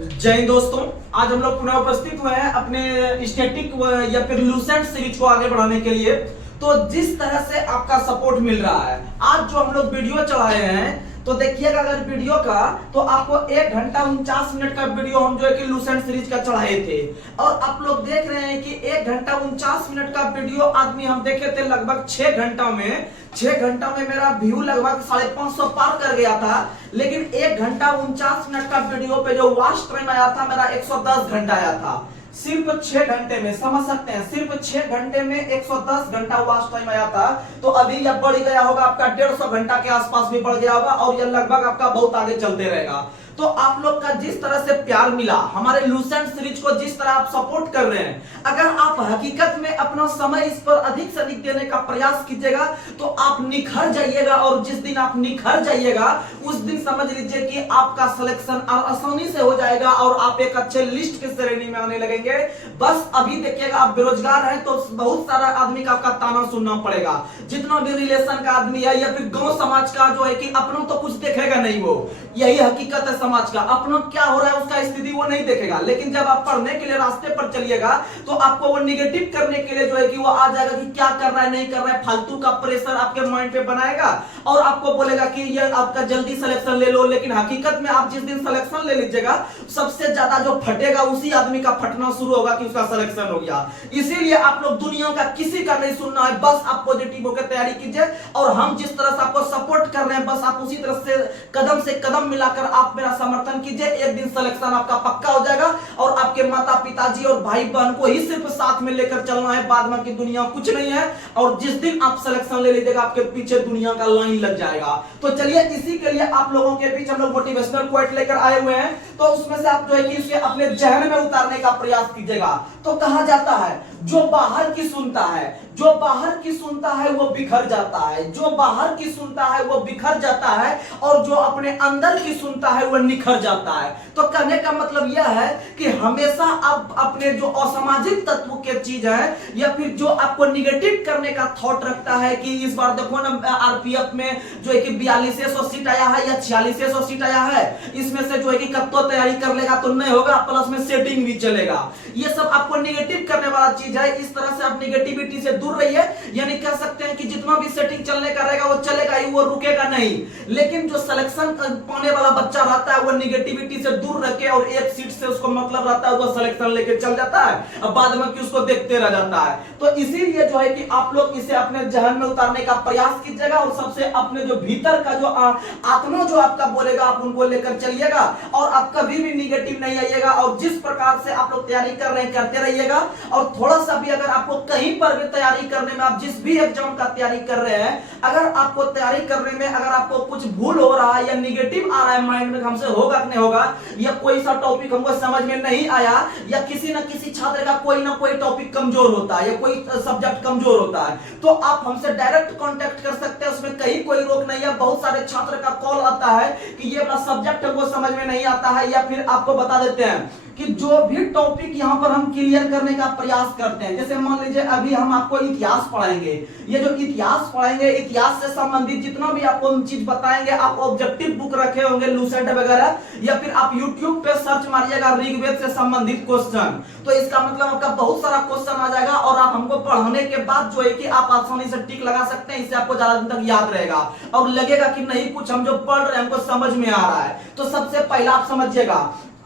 जय हिंद दोस्तों। आज हम लोग पुनः उपस्थित हुए हैं अपने स्टैटिक या फिर लूसेंट सीरीज को आगे बढ़ाने के लिए। तो जिस तरह से आपका सपोर्ट मिल रहा है, आज जो हम लोग वीडियो चलाए हैं, तो देखिएगा अगर वीडियो का, तो आपको 1 घंटा 49 मिनट का वीडियो हम जो है कि लूसेंट सीरीज का चढ़ाए थे। और आप लोग देख रहे हैं कि 1 घंटा 49 मिनट का वीडियो आदमी हम देखे थे लगभग 6 घंटा में। 6 घंटा में मेरा व्यू लगभग 550 पार कर गया था। लेकिन 1 घंटा 49 मिनट का वीडियो पे जो वॉच टाइम आया था मेरा 110 घंटा आया था। सिर्फ 6 घंटे में, समझ सकते हैं, सिर्फ 6 घंटे में 110 घंटा वॉच टाइम आया था। तो अभी यह बढ़ गया होगा, आपका 150 घंटा के आसपास भी बढ़ गया होगा और यह लगभग आपका बहुत आगे चलते रहेगा। तो आप लोग का जिस तरह से प्यार मिला, हमारे लूसेंट सीरीज को जिस तरह आप सपोर्ट कर रहे हैं, अगर आप हकीकत में अपना समय इस पर अधिक से अधिक देने का प्रयास कीजिएगा तो आप निखर जाइएगा। और जिस दिन आप निखर जाइएगा उस दिन समझ लीजिए कि आपका सिलेक्शन आसानी से हो जाएगा और आप एक अच्छे लिस्ट की श्रेणी में आने लगेंगे। बस अभी देखिएगा, आप बेरोजगार हैं तो बहुत सारा आदमी का आपका ताना सुनना पड़ेगा। जितना भी रिलेशन का आदमी है या फिर गांव समाज का जो है कि अपनों तो कुछ देखेगा नहीं, वो यही हकीकत है समाज का। अपना क्या हो रहा है उसका स्थिति वो नहीं देखेगा। लेकिन जब आप पढ़ने के लिए रास्ते पर चलिएगा तो आपको वो निगेटिव करने के लिए जो है कि वो आ जाएगा कि क्या कर रहा है नहीं कर रहा है, फालतू का प्रेशर आपके माइंड पे बनाएगा और आपको बोलेगा कि ये आपका जल्दी सिलेक्शन ले लो। लेकिन हकीकत में आप जिस दिन सिलेक्शन ले लीजिएगा, सबसे ज्यादा जो फटेगा उसी आदमी का फटना शुरू होगा कि उसका सिलेक्शन हो गया। इसीलिए आप लोग दुनिया का किसी का नहीं सुनना है, बस आप पॉजिटिव होकर तैयारी कीजिए। और हम जिस तरह से आपको सपोर्ट कर रहे हैं, बस आप उसी तरह से कदम मिलाकर आप मेरा समर्थन कीजिए। एक दिन सिलेक्शन आपका पक्का हो जाएगा और आपके माता पिताजी और भाई बहन को ही सिर्फ साथ में लेकर चलना है, बाद में की दुनिया कुछ नहीं है। और जिस दिन आप सिलेक्शन ले लीजिएगा, आपके पीछे दुनिया का लाइन लग जाएगा। तो चलिए, इसी के लिए आप लोगों के बीच हम लोग मोटिवेशनल क्वोट लेकर आए हुए हैं। तो उसमें से आप जो है कि इसे अपने जहन में उतारने का प्रयास कीजिएगा। तो कहा जाता है, जो बाहर की सुनता है, जो बाहर की सुनता है वो बिखर जाता है, जो बाहर की सुनता है वो बिखर जाता है, और जो अपने अंदर की सुनता है वो निखर जाता है। तो कहने का मतलब यह है कि हमेशा आप अपने जो असामाजिक तत्व के चीज है या फिर जो आपको निगेटिव करने का थॉट रखता है कि इस बार देखो ना आरपीएफ में जो है कि 4200 सीट आया है या 4600 सीट आया है, इसमें से जो है कि कब तो तैयारी कर लेगा तो नहीं होगा, प्लस में सेटिंग भी चलेगा। ये सब आपको निगेटिव करने वाला चीज है। इस तरह से आप निगेटिविटी से दूर रहिए। यानी कह सकते हैं कि जितना भी सेटिंग चलने का रहेगा वो चलेगा ही, वो रुकेगा नहीं। लेकिन जो सिलेक्शन पाने वाला बच्चा रहता है वो निगेटिविटी से दूर रखे और एक सीट से उसको मतलब रहता है, वो सिलेक्शन लेके चल जाता है और बाद में कि उसको देखते रह जाता है। तो इसीलिए जो है कि आप लोग इसे अपने जहन में उतारने का प्रयास कीजिएगा और सबसे अपने जो भीतर का जो आत्मा जो आपका बोलेगा आप उनको लेकर चलिएगा और आप कभी भी निगेटिव नहीं आइएगा। और जिस प्रकार से आप लोग तैयारी कर रहे हैं करते रहिएगा। और थोड़ा सा भी अगर आपको कहीं पर भी तैयारी करने में, आप जिस भी एग्जाम का तैयारी कर रहे हैं, अगर आपको तैयारी करने में अगर आपको कुछ भूल हो रहा है या निगेटिव आ रहा है माइंड में, हमसे होगा कि नहीं होगा, या कोई सा टॉपिक हमको समझ में नहीं आया, या किसी ना किसी छात्र का कोई ना कोई टॉपिक कमजोर होता है या कोई सब्जेक्ट कमजोर होता है, तो आप हमसे डायरेक्ट कांटेक्ट कर सकते हैं। उसमें कहीं कोई रोक नहीं है। बहुत सारे छात्र का कॉल आता है कि ये वाला सब्जेक्ट हमको समझ में नहीं आता है, या फिर आपको बता देते हैं कि जो भी टॉपिक यहां पर हम क्लियर करने का प्रयास करते हैं, जैसे मान लीजिए अभी हम आपको इतिहास पढ़ाएंगे। ये जो इतिहास पढ़ाएंगे, इतिहास से संबंधित जितना भी आपको चीज बताएंगे, आप ऑब्जेक्टिव बुक रखे होंगे लूसेंट वगैरह, या फिर आप यूट्यूब पे सर्च मारिएगा ऋग्वेद से संबंधित क्वेश्चन, तो इसका मतलब आपका बहुत सारा क्वेश्चन आ जाएगा। और आप हमको पढ़ाने के बाद जो है कि आप आसानी से टिक लगा सकते हैं। इससे आपको ज्यादा दिन तक याद रहेगा और लगेगा कि नहीं, कुछ हम जो पढ़ रहे हैं हमको समझ में आ रहा है। तो सबसे पहला आप समझिएगा,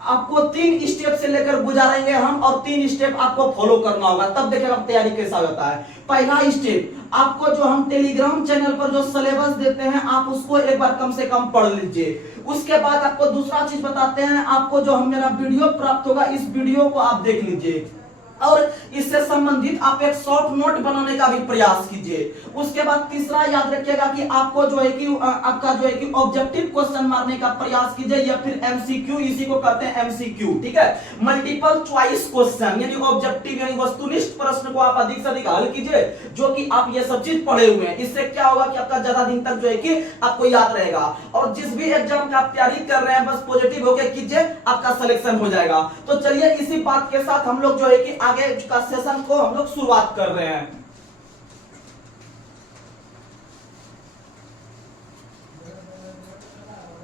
आपको 3 स्टेप से लेकर गुजारेंगे हम, और 3 स्टेप आपको फॉलो करना होगा, तब देखिएगा तैयारी कैसा होता है। पहला स्टेप, आपको जो हम टेलीग्राम चैनल पर जो सिलेबस देते हैं आप उसको एक बार कम से कम पढ़ लीजिए। उसके बाद आपको दूसरा चीज बताते हैं, आपको जो हम मेरा वीडियो प्राप्त होगा, इस वीडियो को आप देख लीजिए और इससे संबंधित आप एक शॉर्ट नोट बनाने का भी प्रयास कीजिए। उसके बाद तीसरा याद रखिएगा कि आपको जो है कि आपका जो है कि ऑब्जेक्टिव क्वेश्चन मारने का प्रयास कीजिए, या फिर एमसीक्यू, इसी को कहते हैं एमसीक्यू, ठीक है, मल्टीपल चॉइस क्वेश्चन, यानी ऑब्जेक्टिव यानी वस्तुनिष्ठ प्रश्न को आप अधिक से अधिक हल कीजिए, जो कि आप ये सब चीज पढ़े हुए हैं। इससे क्या होगा कि आपका ज्यादा दिन तक जो है कि आपको याद रहेगा। और जिस भी एग्जाम का आप तैयारी कर रहे हैं, बस पॉजिटिव होकर कीजिए, आपका सिलेक्शन हो जाएगा। तो चलिए, इसी बात के साथ हम लोग जो है कि आगे का सेशन को हम लोग शुरुआत कर रहे हैं।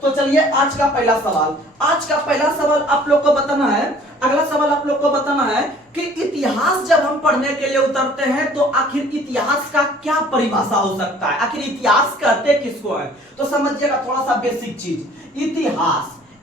तो चलिए आज का पहला सवाल आप लोग को बताना है। अगला सवाल आप लोग को बताना है कि इतिहास जब हम पढ़ने के लिए उतरते हैं तो आखिर इतिहास का क्या परिभाषा हो सकता है, आखिर इतिहास कहते किसको है। तो समझिएगा थोड़ा सा बेसिक चीज,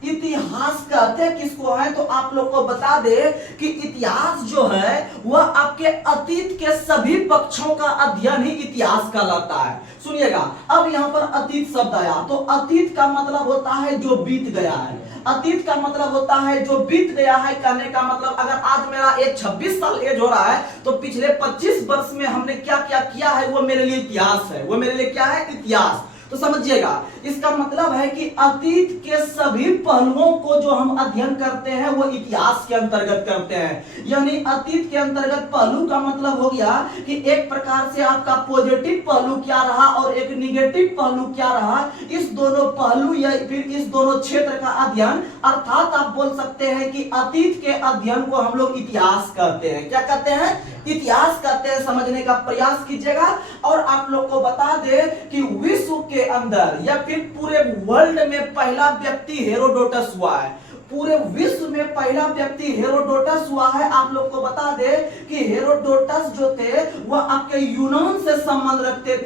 इतिहास कहते किसको है। तो आप लोग को बता दे कि इतिहास जो है वह आपके अतीत के सभी पक्षों का अध्ययन ही इतिहास कहलाता है। सुनिएगा, अब यहां पर अतीत शब्द आया तो अतीत का मतलब होता है जो बीत गया है। अतीत का मतलब होता है जो बीत गया है। कहने का मतलब अगर आज मेरा एक 26 साल एज हो रहा है तो पिछले 25 वर्ष में हमने क्या क्या किया है वो मेरे लिए इतिहास है, वो मेरे लिए क्या है, इतिहास। तो समझिएगा, इसका मतलब है कि अतीत के सभी पहलुओं को जो हम अध्ययन करते हैं वो इतिहास के अंतर्गत करते हैं। यानी अतीत के अंतर्गत पहलू का मतलब हो गया कि एक प्रकार से आपका पॉजिटिव पहलू क्या रहा और एक निगेटिव पहलू क्या रहा, इस दोनों पहलू या फिर इस दोनों क्षेत्र का अध्ययन, अर्थात आप बोल सकते हैं कि अतीत के अध्ययन को हम लोग इतिहास कहते हैं। क्या कहते हैं, इतिहास कहते हैं। समझने का प्रयास कीजिएगा। और आप लोग को बता दे कि विश्व के अंदर या फिर पूरे वर्ल्ड में पहला व्यक्ति हेरोडोटस हुआ है। पूरे विश्व में पहला व्यक्ति हेरोडोटस हुआ है। आप लोग को बता दे कि हेरोडोटस जो थे वह आपके यूनान से संबंध रखते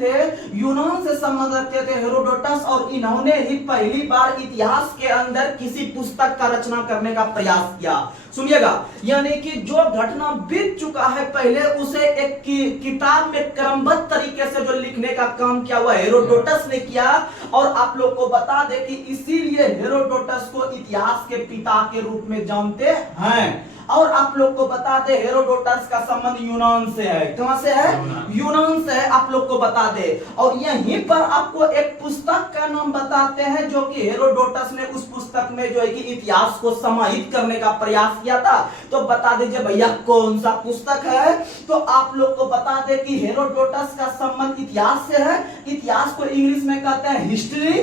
थे, हेरोडोटस। और इन्होंने ही पहली बार इतिहास के अंदर किसी पुस्तक का रचना करने का प्रयास किया। सुनिएगा, यानी कि जो घटना बीत चुका है पहले उसे एक किताब में क्रमबद्ध तरीके से जो लिखने का काम किया हुआ हेरोडोटस ने किया। और आप लोग को बता दे कि इसीलिए हेरोडोटस को इतिहास के पिता के रूप में जानते हैं। और आप लोग को बता दे हेरोडोटस का संबंध यूनान से है। कहां से है, यूनान से है, आप लोग को बता दे। और यहीं पर आपको एक पुस्तक का नाम बताते हैं जो कि हेरोडोटस ने उस पुस्तक में जो है कि इतिहास को समाहित करने का प्रयास किया था। तो बता दीजिए भैया कौन सा पुस्तक है। तो आप लोग को बता दे कि हेरोडोटस का संबंध इतिहास से है। इतिहास को इंग्लिश में कहते हैं हिस्ट्री,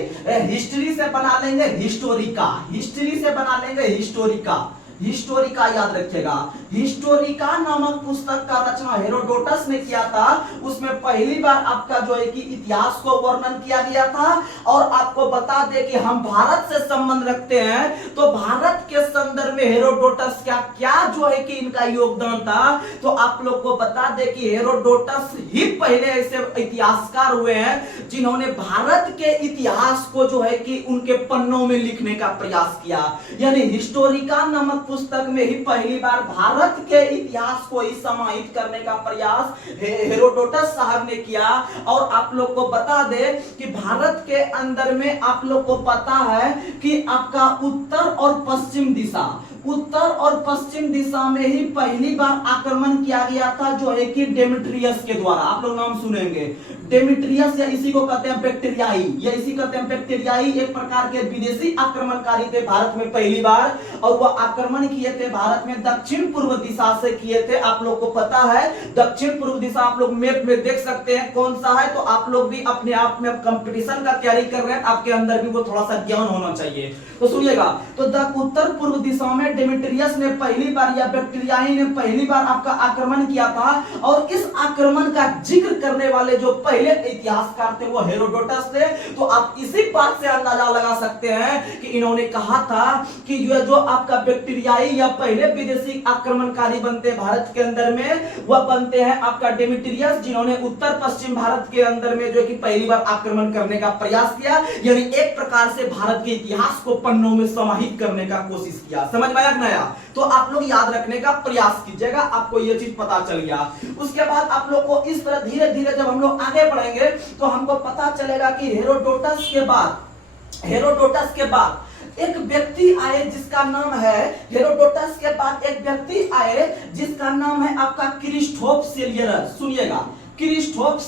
हिस्ट्री से बना लेंगे हिस्टोरिका, हिस्ट्री से बना लेंगे हिस्टोरिका याद रखिएगा। हिस्टोरिका नामक पुस्तक का रचना हेरोडोटस ने किया था। उसमें पहली बार आपका जो है कि इतिहास को वर्णन किया गया था। और आपको बता दे कि हम भारत से संबंध रखते हैं तो भारत के संदर्भ में हेरोडोटस क्या जो है कि इनका योगदान था। तो आप लोग को बता दे कि हेरोडोटस ही पहले ऐसे इतिहासकार हुए हैं जिन्होंने भारत के इतिहास को जो है कि उनके पन्नों में लिखने का प्रयास किया। यानी हिस्टोरिका नामक पुस्तक में ही पहली बार भारत के इतिहास को ही समाहित करने का प्रयास हेरोडोटस साहब ने किया। और आप लोग को बता दे कि भारत के अंदर में आप लोग को पता है कि आपका उत्तर और पश्चिम दिशा में ही पहली बार आक्रमण किया गया था जो है कि डेमेट्रियस के द्वारा। आप लोग नाम सुनेंगे डेमेट्रियस, या इसी को कहते हैं बैक्टीरियाई, एक प्रकार के विदेशी आक्रमणकारी थे भारत में पहली बार। और वह आक्रमण किए थे भारत में दक्षिण पूर्व दिशा से किए थे। आप लोग को पता है दक्षिण पूर्व दिशा आप लोग मैप में देख सकते हैं कौन सा है। तो आप लोग भी अपने आप में कंपटीशन का तैयारी कर रहे हैं, आपके अंदर भी वो थोड़ा सा ज्ञान होना चाहिए। तो सुनिएगा, तो उत्तर पूर्व दिशा में डेमेट्रियस ने पहली बार या बैक्टीरियाई ने पहली बार आपका आक्रमण किया था। और इस आक्रमण का जिक्र करने वाले जो पहले इतिहासकार थे वो हेरोडोटस थे। तो आप इसी बात से अंदाजा लगा सकते हैं कि इन्होंने कहा था कि जो आपका बैक्टीरियाई या पहले विदेशी आक्रमणकारी बनते भारत के अंदर में वह बनते हैं आपका डेमेट्रियस, जिन्होंने उत्तर पश्चिम भारत के अंदर में जो कि पहली बार आक्रमण करने का प्रयास किया। यानी एक प्रकार से भारत के इतिहास को पन्नों में समाहित करने का कोशिश किया। समझ में आया नया? तो आप लोग याद रखने का प्रयास कीजिएगा, आपको यह चीज पता चल गया। उसके बाद आप लोग को इस तरह धीरे धीरे जब हम लोग आगे बढ़ेंगे तो हमको पता चलेगा कि हेरोडोटस के बाद एक व्यक्ति आए जिसका नाम है, हेरोडोटस के बाद एक व्यक्ति आए जिसका नाम है आपका क्रिस्टोफ सेलियरस। सुनिएगा, क्रिस्टोफ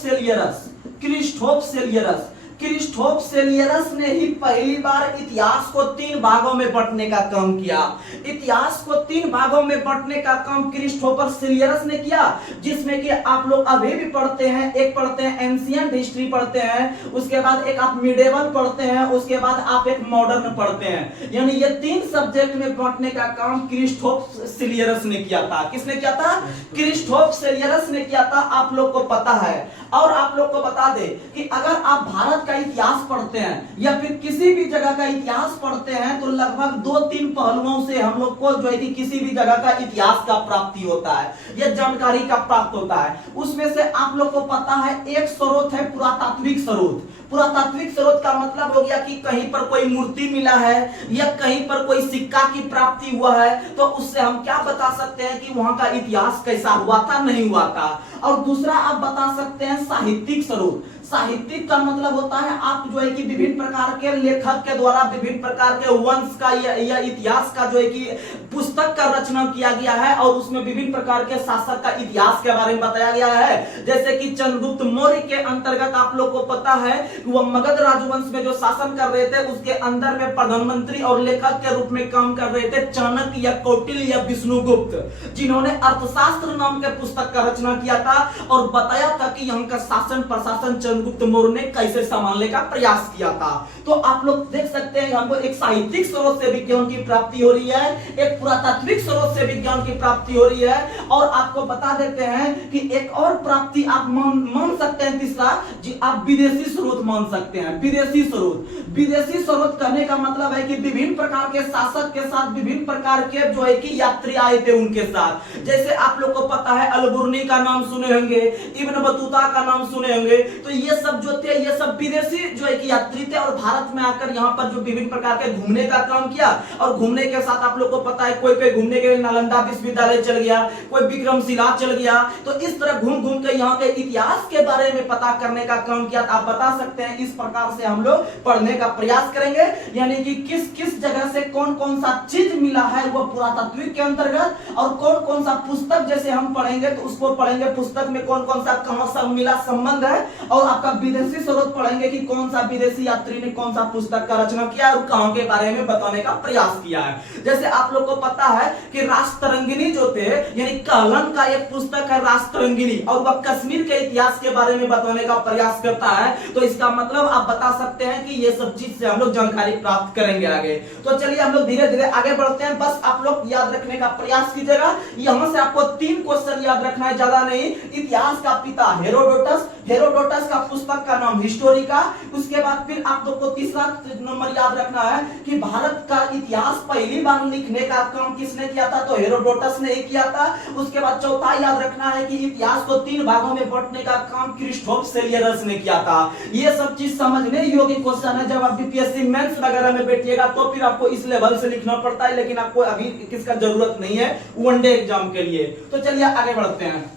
सेलियरस ने ही पहली बार इतिहास को 3 भागों में बांटने का काम किया। इतिहास को 3 भागों में बांटने का काम क्रिस्टोफर सेलियरस ने किया, जिसमें कि आप लोग अभी भी पढ़ते हैं। एक पढ़ते हैं एंशिएंट हिस्ट्री पढ़ते हैं, उसके बाद एक आप मिडेवल पढ़ते हैं, उसके बाद आप एक मॉडर्न पढ़ते हैं। यानी ये 3 सब्जेक्ट में बांटने का काम क्रिस्टोफ सेलियरस ने किया था। किसने किया था? क्रिस्टोफ सेलियरस ने किया था। आप लोग को पता है। और आप लोग को बता दे कि अगर आप भारत का इतिहास पढ़ते हैं या फिर किसी भी जगह का इतिहास पढ़ते हैं तो लगभग 2-3 पहलुओं से हम लोग को जो है कि किसी भी जगह का इतिहास का प्राप्ति होता है या जानकारी का प्राप्त होता है। उसमें से आप लोग को पता है एक स्रोत है पुरातात्विक स्रोत। पुरातात्विक स्रोत का मतलब हो गया कि कहीं पर कोई मूर्ति मिला है या कहीं पर कोई सिक्का की प्राप्ति हुआ है तो उससे हम क्या बता सकते हैं कि वहां का इतिहास कैसा हुआ था, नहीं हुआ था। और दूसरा आप बता सकते हैं साहित्यिक स्रोत। साहित्यिक का मतलब होता है आप जो है कि विभिन्न प्रकार के लेखक के द्वारा विभिन्न प्रकार के वंश का या इतिहास का जो है कि पुस्तक का रचना किया गया है और उसमें विभिन्न प्रकार के शासक का इतिहास के बारे में बताया गया है। जैसे कि चंद्रगुप्त मौर्य के अंतर्गत आप लोग को पता है कि वह मगध राजवंश में जो शासन कर रहे थे उसके अंदर में प्रधानमंत्री और लेखक के रूप में काम कर रहे थे चाणक्य या कौटिल्य या विष्णुगुप्त, जिन्होंने अर्थशास्त्र नाम के पुस्तक का रचना किया था और बताया था कि यहाँ का शासन प्रशासन चंद्रगुप्त मौर्य ने कैसे संभालने का प्रयास किया था। तो आप लोग देख सकते हैं हमको एक साहित्यिक स्रोत से विज्ञान की प्राप्ति हो रही है, एक पुरातात्विक स्रोत से विज्ञान की प्राप्ति हो रही है। और आपको बता देते हैं कि एक और प्राप्ति आप मान सकते हैं तीसरा जी, आप विदेशी स्रोत मान सकते हैं। विदेशी स्रोत कहने का मतलब है कि विभिन्न प्रकार के शासक के साथ विभिन्न प्रकार के जो है कि यात्री आए थे उनके साथ। जैसे आप लोग को पता है अलबुर्नी का नाम सुने होंगे, इब्न बतूता का नाम सुने होंगे। तो ये सब जो थे ये सब विदेशी जो है कि यात्री थे और भारत में आकर यहाँ पर जो विभिन्न प्रकार के घूमने का काम किया। और घूमने के साथ आप लोग को पता है कोई घूमने के लिए नालंदा विश्वविद्यालय चल गया, कोई विक्रमशिला चल गया। तो इस तरह घूम घूम के यहाँ के इतिहास के बारे में पता करने का काम किया। आप बता सकते हैं इस प्रकार से हम लोग पढ़ने का प्रयास करेंगे, यानी कि किस किस जगह से कौन कौन सा चीज मिला है वो पुरातात्विक के अंतर्गत, और कौन कौन सा पुस्तक जैसे हम पढ़ेंगे तो उसको पढ़ेंगे पुस्तक में कौन कौन सा कहां सा मिला संबंध है। और आपका विदेशी स्रोत पढ़ेंगे कि कौन सा विदेशी यात्री ने कौन सा पुस्तक का रचना किया और कहां के बारे में बताने का प्रयास किया है। जैसे आप लोग को पता है कि राष्ट्ररंगिनी जो थे यानी कहलन का एक पुस्तक है राष्ट्ररंगिनी और वह कश्मीर के इतिहास के बारे में बताने का प्रयास करता है। तो इसका मतलब आप बता सकते हैं कि ये सब चीज से हम लोग जानकारी प्राप्त करेंगे आगे। तो चलिए हम लोग धीरे धीरे आगे बढ़ते हैं। बस आप लोग याद रखने का प्रयास कीजिएगा। यहां से आपको 3 क्वेश्चन याद रखना है, ज्यादा नहीं। इतिहास का पिता हेरोडोटस का पुस्तक का नाम हिस्टोरिका। उसके बाद फिर आप लोग को तीसरा नंबर याद रखना है कि भारत का इतिहास पहली बार लिखने का काम किसने किया था, तो हेरोडोटस ने ही किया था। उसके बाद चौथा याद रखना है कि इतिहास को 3 भागों में बांटने का काम क्रिस्टोफ सेलियरस ने किया था। ये सब चीज समझने योग्य क्वेश्चन है। जब आप बीपीएससी मेंस वगैरह में बैठिएगा तो फिर आपको इस लेवल से लिखना पड़ता है, लेकिन आपको अभी किसका जरूरत नहीं है वनडे एग्जाम के लिए। तो चलिए आगे बढ़ते हैं।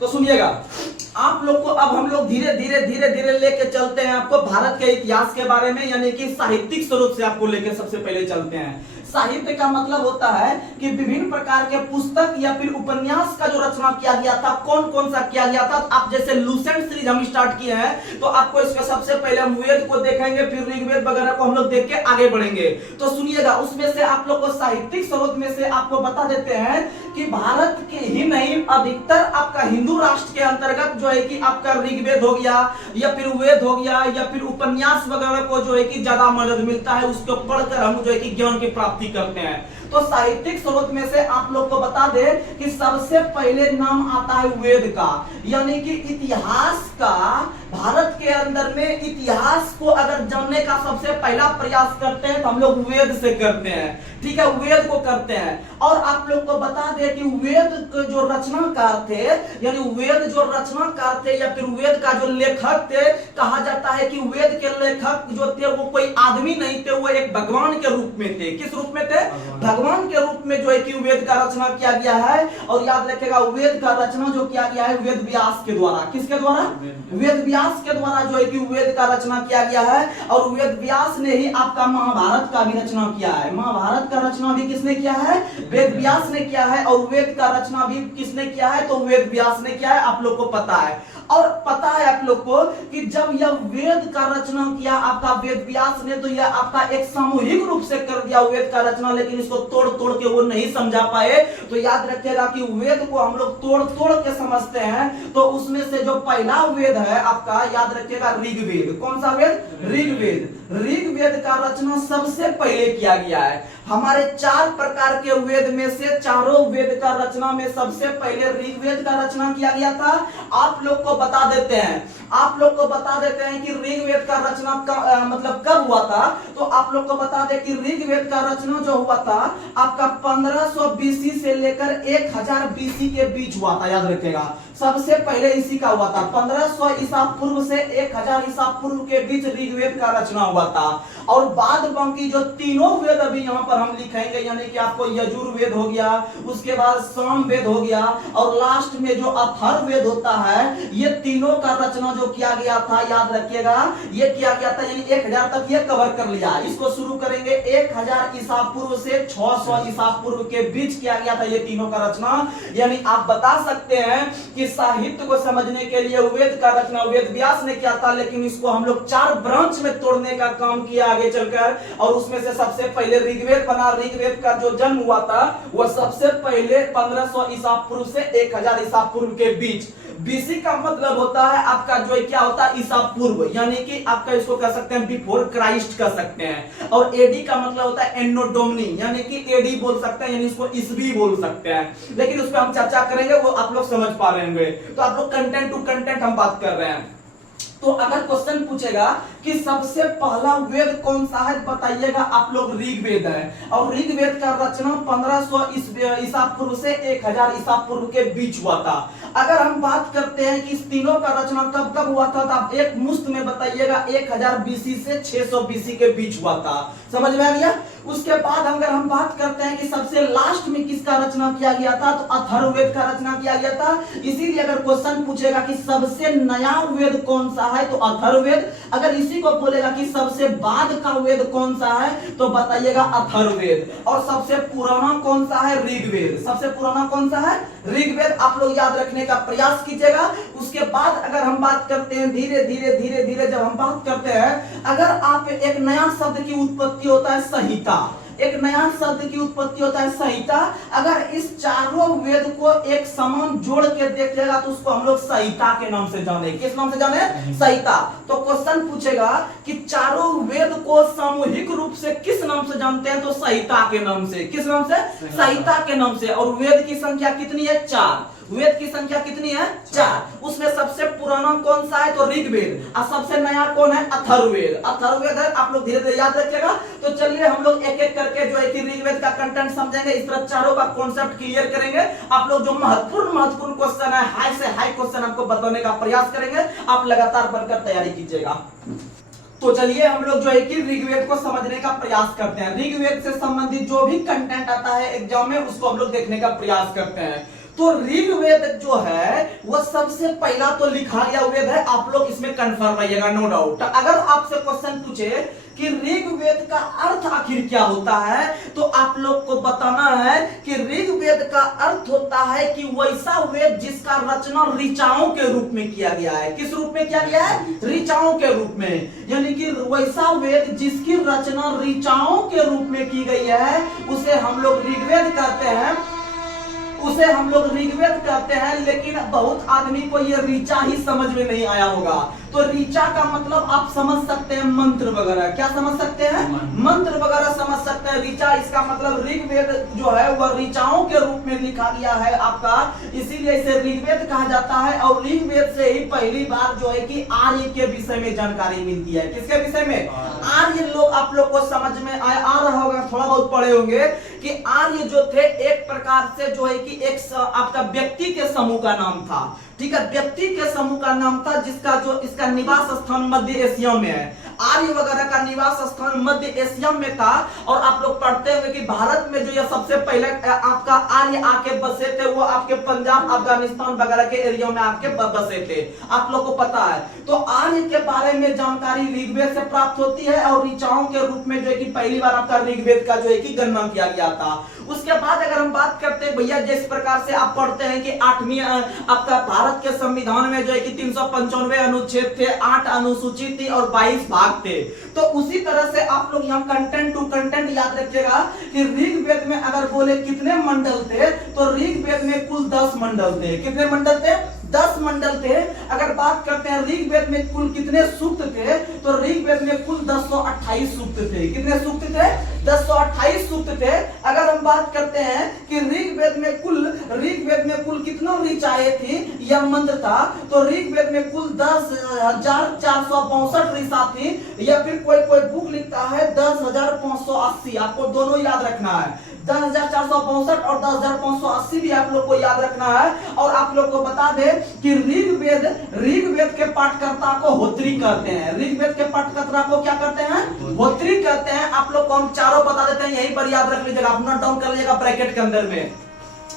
तो सुनिएगा आप लोग को अब हम लोग धीरे धीरे लेके चलते हैं आपको भारत के इतिहास के बारे में, यानी कि साहित्यिक स्रोत से आपको लेके सबसे पहले चलते हैं। साहित्य का मतलब होता है कि विभिन्न प्रकार के पुस्तक या फिर उपन्यास का जो रचना किया गया था कौन कौन सा किया गया था। आप जैसे लूसेंट सीरीज हम स्टार्ट किए हैं तो आपको इसमें सबसे पहले हम वेद को देखेंगे, फिर ऋग्वेद वगैरह को हम लोग देख के आगे बढ़ेंगे। तो सुनिएगा उसमें से आप लोग को साहित्यिक स्रोत में से आपको बता देते हैं कि भारत के ही नहीं अधिकतर आपका हिंदू राष्ट्र के अंतर्गत जो है कि आपका ऋग्वेद हो गया या फिर वेद हो गया या फिर उपन्यास वगैरह को जो है कि ज्यादा मदद मिलता है, उसको पढ़कर हम जो है कि ज्ञान की प्राप्ति करते हैं। तो साहित्यिक स्रोत में से आप लोग को बता दे कि सबसे पहले नाम आता है वेद का, यानी कि इतिहास का। भारत के अंदर में इतिहास को अगर जानने का सबसे पहला प्रयास करते हैं तो हम लोग वेद से करते हैं, ठीक है, वेद को करते हैं। और आप लोग को बता दे कि वेद जो रचनाकार थे, यानी वेद जो रचनाकार थे या फिर वेद का जो लेखक थे, कहा जाता है कि वेद के लेखक जो थे वो कोई आदमी नहीं थे, वो एक भगवान के रूप में थे। किस रूप में थे? भगवान के रूप में जो है कि वेद का रचना किया गया है। और याद रखेगा वेद का रचना जो किया गया है वेद व्यास के द्वारा। किसके द्वारा? वेद व्यास के द्वारा जो है कि वेद का रचना किया गया है। और वेद व्यास ने ही आपका महाभारत का भी रचना किया है। महाभारत का रचना भी किसने किया है? वेद व्यास ने किया है। और वेद का रचना भी किसने किया है? तो वेद व्यास ने किया है, आप लोग को पता है। और पता है आप लोग को कि जब यह वेद का रचना किया आपका वेद व्यास ने, तो यह आपका एक सामूहिक रूप से कर दिया वेद का रचना, लेकिन इसको तोड़ तोड़ के वो नहीं समझा पाए। तो याद रखिएगा कि वेद को हम लोग तोड़ तोड़ के समझते हैं। तो उसमें से जो पहला वेद है आपका, याद रखिएगा ऋग्वेद। कौन सा वेद? ऋग्वेद। ऋग्वेद का रचना सबसे पहले किया गया है। हमारे 4 प्रकार के वेद में से चारों वेद का रचना में सबसे पहले ऋग्वेद का रचना किया गया था। आप लोग को बता देते हैं कि ऋग्वेद का रचना मतलब कब हुआ था। तो आप लोग को बता दें कि ऋग्वेद का रचना जो हुआ था आपका 1500 बीसी से लेकर 1000 बीसी के बीच हुआ था। याद रखिएगा सबसे पहले इसी का हुआ था। 1500 ईसा पूर्व से 1000 ईसा पूर्व के बीच ऋग्वेद का रचना हुआ था। और बाद बाकी जो तीनों वेद अभी यहाँ पर हम लिखेंगे, यानी कि आपको यजुर्वेद हो गया, उसके बाद सामवेद हो गया, और लास्ट में जो अथर्ववेद होता है, ये तीनों का रचना जो किया गया था, याद रखिएगा ये किया गया था, यानी 1000 तक ये कवर कर लिया। इसको शुरू करेंगे 1000 ईसा पूर्व से 600 ईसा पूर्व के बीच किया गया था ये तीनों का रचना। यानी आप बता सकते हैं कि साहित्य को समझने के लिए वेद का रचना वेद व्यास ने किया था, लेकिन इसको हम लोग 4 ब्रांच में तोड़ने का काम किया आगे चलकर। और उसमें से सबसे पहले ऋग्वेद बना। ऋग्वेद का जो जन्म हुआ था वह सबसे पहले 1500 ईसा पूर्व से 1000 ईसा पूर्व के बीच। बीसी का मतलब होता है आपका जो क्या होता है, ईसा पूर्व, यानी कि आपका इसको कह सकते हैं बिफोर क्राइस्ट कह सकते हैं। और एडी का मतलब होता है एन्नो डोमिनी, यानी कि एडी बोल सकते हैं, यानी इसको ईसवी बोल सकते हैं। लेकिन उस पर हम चर्चा करेंगे, वो आप लोग समझ पा रहे होंगे। तो आप लोग कंटेंट टू कंटेंट हम बात कर रहे हैं। तो अगर क्वेश्चन पूछेगा कि सबसे पहला वेद कौन सा है, बताइएगा आप लोग ऋग्वेद है। और ऋग्वेद का रचना 1500 ईसा पूर्व से 1000 ईसा पूर्व के बीच हुआ था। अगर हम बात करते हैं कि इस तीनों का रचना कब कब हुआ था, तो आप एक मुश्त में बताइएगा 1000 बीसी से 600 बीसी के बीच हुआ था। समझ में आ गया? उसके बाद अगर हम बात करते हैं कि सबसे लास्ट में किसका रचना किया गया था, तो अथर्ववेद का रचना किया गया था। इसीलिए अगर क्वेश्चन पूछेगा कि सबसे नया वेद कौन सा है, तो अथर्ववेद। अगर इसी को बोलेगा कि सबसे बाद का वेद कौन सा है, तो बताइएगा अथर्ववेद। और सबसे पुराना कौन सा है, ऋग्वेद। सबसे पुराना कौन सा है, ऋग्वेद। आप लोग याद रखने का प्रयास कीजिएगा। उसके बाद अगर हम बात करते हैं धीरे धीरे धीरे धीरे जब हम बात करते हैं, अगर आप एक नया शब्द की उत्पत्ति होता है संहिता, एक नया शब्द की उत्पत्ति होता है संहिता। अगर इस चारों वेद को एक समान जोड़ के देखिएगा तो उसको हम लोग संहिता के नाम से जाने। किस नाम से जाने? संहिता। तो क्वेश्चन पूछेगा कि चारों वेद को सामूहिक रूप से किस नाम से जानते हैं, तो संहिता के नाम से। किस नाम से? संहिता के नाम से। और वेद की संख्या कितनी है? 4। वेद की संख्या कितनी है? 4। उसमें सबसे पुराना कौन सा है, तो ऋग्वेद। और सबसे नया कौन है? अथर्ववेद। अथर्ववेद है। आप लोग धीरे धीरे याद रखिएगा। तो चलिए हम लोग एक एक करके जो है कि ऋग्वेद का कंटेंट समझेंगे, इस तरह चारों का कॉन्सेप्ट क्लियर करेंगे। आप लोग जो महत्वपूर्ण क्वेश्चन है, हाई से हाई क्वेश्चन आपको बताने का प्रयास करेंगे। आप लगातार बनकर तैयारी कीजिएगा। तो चलिए हम लोग जो है कि ऋग्वेद को समझने का प्रयास करते हैं। ऋग्वेद से संबंधित जो भी कंटेंट आता है एग्जाम में, उसको हम लोग देखने का प्रयास करते हैं। तो ऋग्वेद जो है वो सबसे पहला तो लिखा गया वेद है। आप लोग इसमें कंफर्म रहिएगा, नो डाउट। अगर आपसे क्वेश्चन पूछे कि ऋग्वेद का अर्थ आखिर क्या होता है, तो आप लोग को बताना है कि ऋग्वेद का अर्थ होता है कि वैसा वेद जिसका रचना ऋचाओं के रूप में किया गया है। किस रूप में किया गया है? ऋचाओं के रूप में। यानी कि वैसा वेद जिसकी रचना ऋचाओं के रूप में की गई है, उसे हम लोग ऋग्वेद कहते हैं। उसे हम लोग ऋग्वेद कहते हैं। लेकिन बहुत आदमी को ये ऋचा ही समझ में नहीं आया होगा। तो ऋचा का मतलब आप समझ सकते हैं मंत्र वगैरह। क्या समझ सकते हैं? मंत्र वगैरह समझ सकते हैं। ऋचा इसका मतलब ऋग्वेद जो है वह ऋचाओं के रूप में लिखा गया है आपका, इसीलिए इसे ऋग्वेद कहा जाता है। और ऋग्वेद से ही पहली बार जो है कि आर्य के विषय में जानकारी मिलती है। किसके विषय में? आर्य लोग। आप लोग को समझ में आ रहा होगा, थोड़ा बहुत पढ़े होंगे कि आर्य जो थे एक प्रकार से जो है कि एक आपका व्यक्ति के समूह का नाम था। ठीक है, व्यक्ति के समूह का नाम था जिसका जो इसका निवास स्थान मध्य एशिया में है। आर्य वगैरह का निवास स्थान मध्य एशिया में था। और आप लोग पढ़ते होंगे कि भारत में जो ये सबसे पहले आपका आर्य आके बसे थे, वो आपके पंजाब अफगानिस्तान वगैरह के एरिया में आपके बसे थे, आप लोग को पता है। तो आर्य के बारे में जानकारी ऋग्वेद से प्राप्त होती है और ऋचाओं के रूप में जो है कि पहली बार आपका ऋग्वेद का जो है कि गणना किया गया था। उसके बाद अगर हम बात करते हैं भैया, जिस प्रकार से आप पढ़ते हैं कि 8वीं आपका भारत के संविधान में जो है कि 395 अनुच्छेद थे, 8 अनुसूची थी और 22 भाग थे। तो उसी तरह से आप लोग यहाँ कंटेंट टू कंटेंट याद रखिएगा कि ऋग्वेद में अगर बोले कितने मंडल थे, तो ऋग्वेद में कुल 10 मंडल थे। कितने मंडल थे? 10 मंडल थे। अगर बात करते हैं ऋग्वेद में कुल कितने सूक्त थे, तो ऋग्वेद में कुल 1028 सूक्त थे। कितने सूक्त थे? 1028 सूक्त थे। अगर हम बात करते हैं कि ऋग्वेद में कुल कितना ऋचाएं थी या मंत्र था, तो ऋग्वेद में कुल 10,462 ऋचा थी, या फिर कोई बुक लिखता है 10,580। आपको दोनों याद रखना है, 10,462 और 10,580 भी आप लोग को याद रखना है। और आप लोग को बता दें कि ऋग्वेद के पाठकर्ता को होत्री कहते हैं। ऋग्वेद के पाठकर्ता को क्या कहते हैं? होत्री कहते हैं। आप लोग को हम चारों बता देते हैं, यहीं पर याद रख लीजिएगा, आप नोट डाउन कर लीजिएगा ब्रैकेट के अंदर में।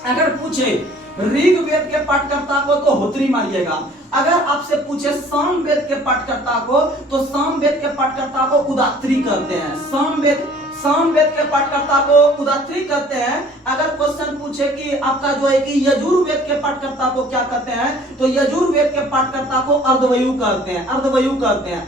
अगर पूछे ऋग्वेद के पाठकर्ता को तो होत्री मारिएगा। अगर आपसे पूछे सामवेद के पाठकर्ता को, तो सामवेद के पाठकर्ता को उदात्री कहते हैं। सामवेद के पाठकर्ता को उदात्री कहते हैं। अगर क्वेश्चन पूछे कि आपका जो है कि यजुर्वेद के पाठकर्ता को क्या कहते हैं, तो यजुर्वेद के पाठकर्ता को अर्धवयु कहते हैं। अर्धवयु कहते हैं,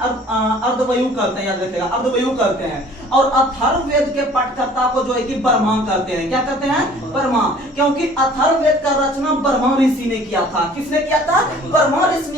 याद रखिएगा, अर्धवयु कहते हैं। और अथर्ववेद के पाठकर्ता को जो है कि ब्रह्मा कहते हैं। क्या कहते हैं? ब्रह्मा। क्योंकि अथर्ववेद का रचना ब्रह्मा ऋषि ने किया था। किसने किया था? ब्रह्मा ऋषि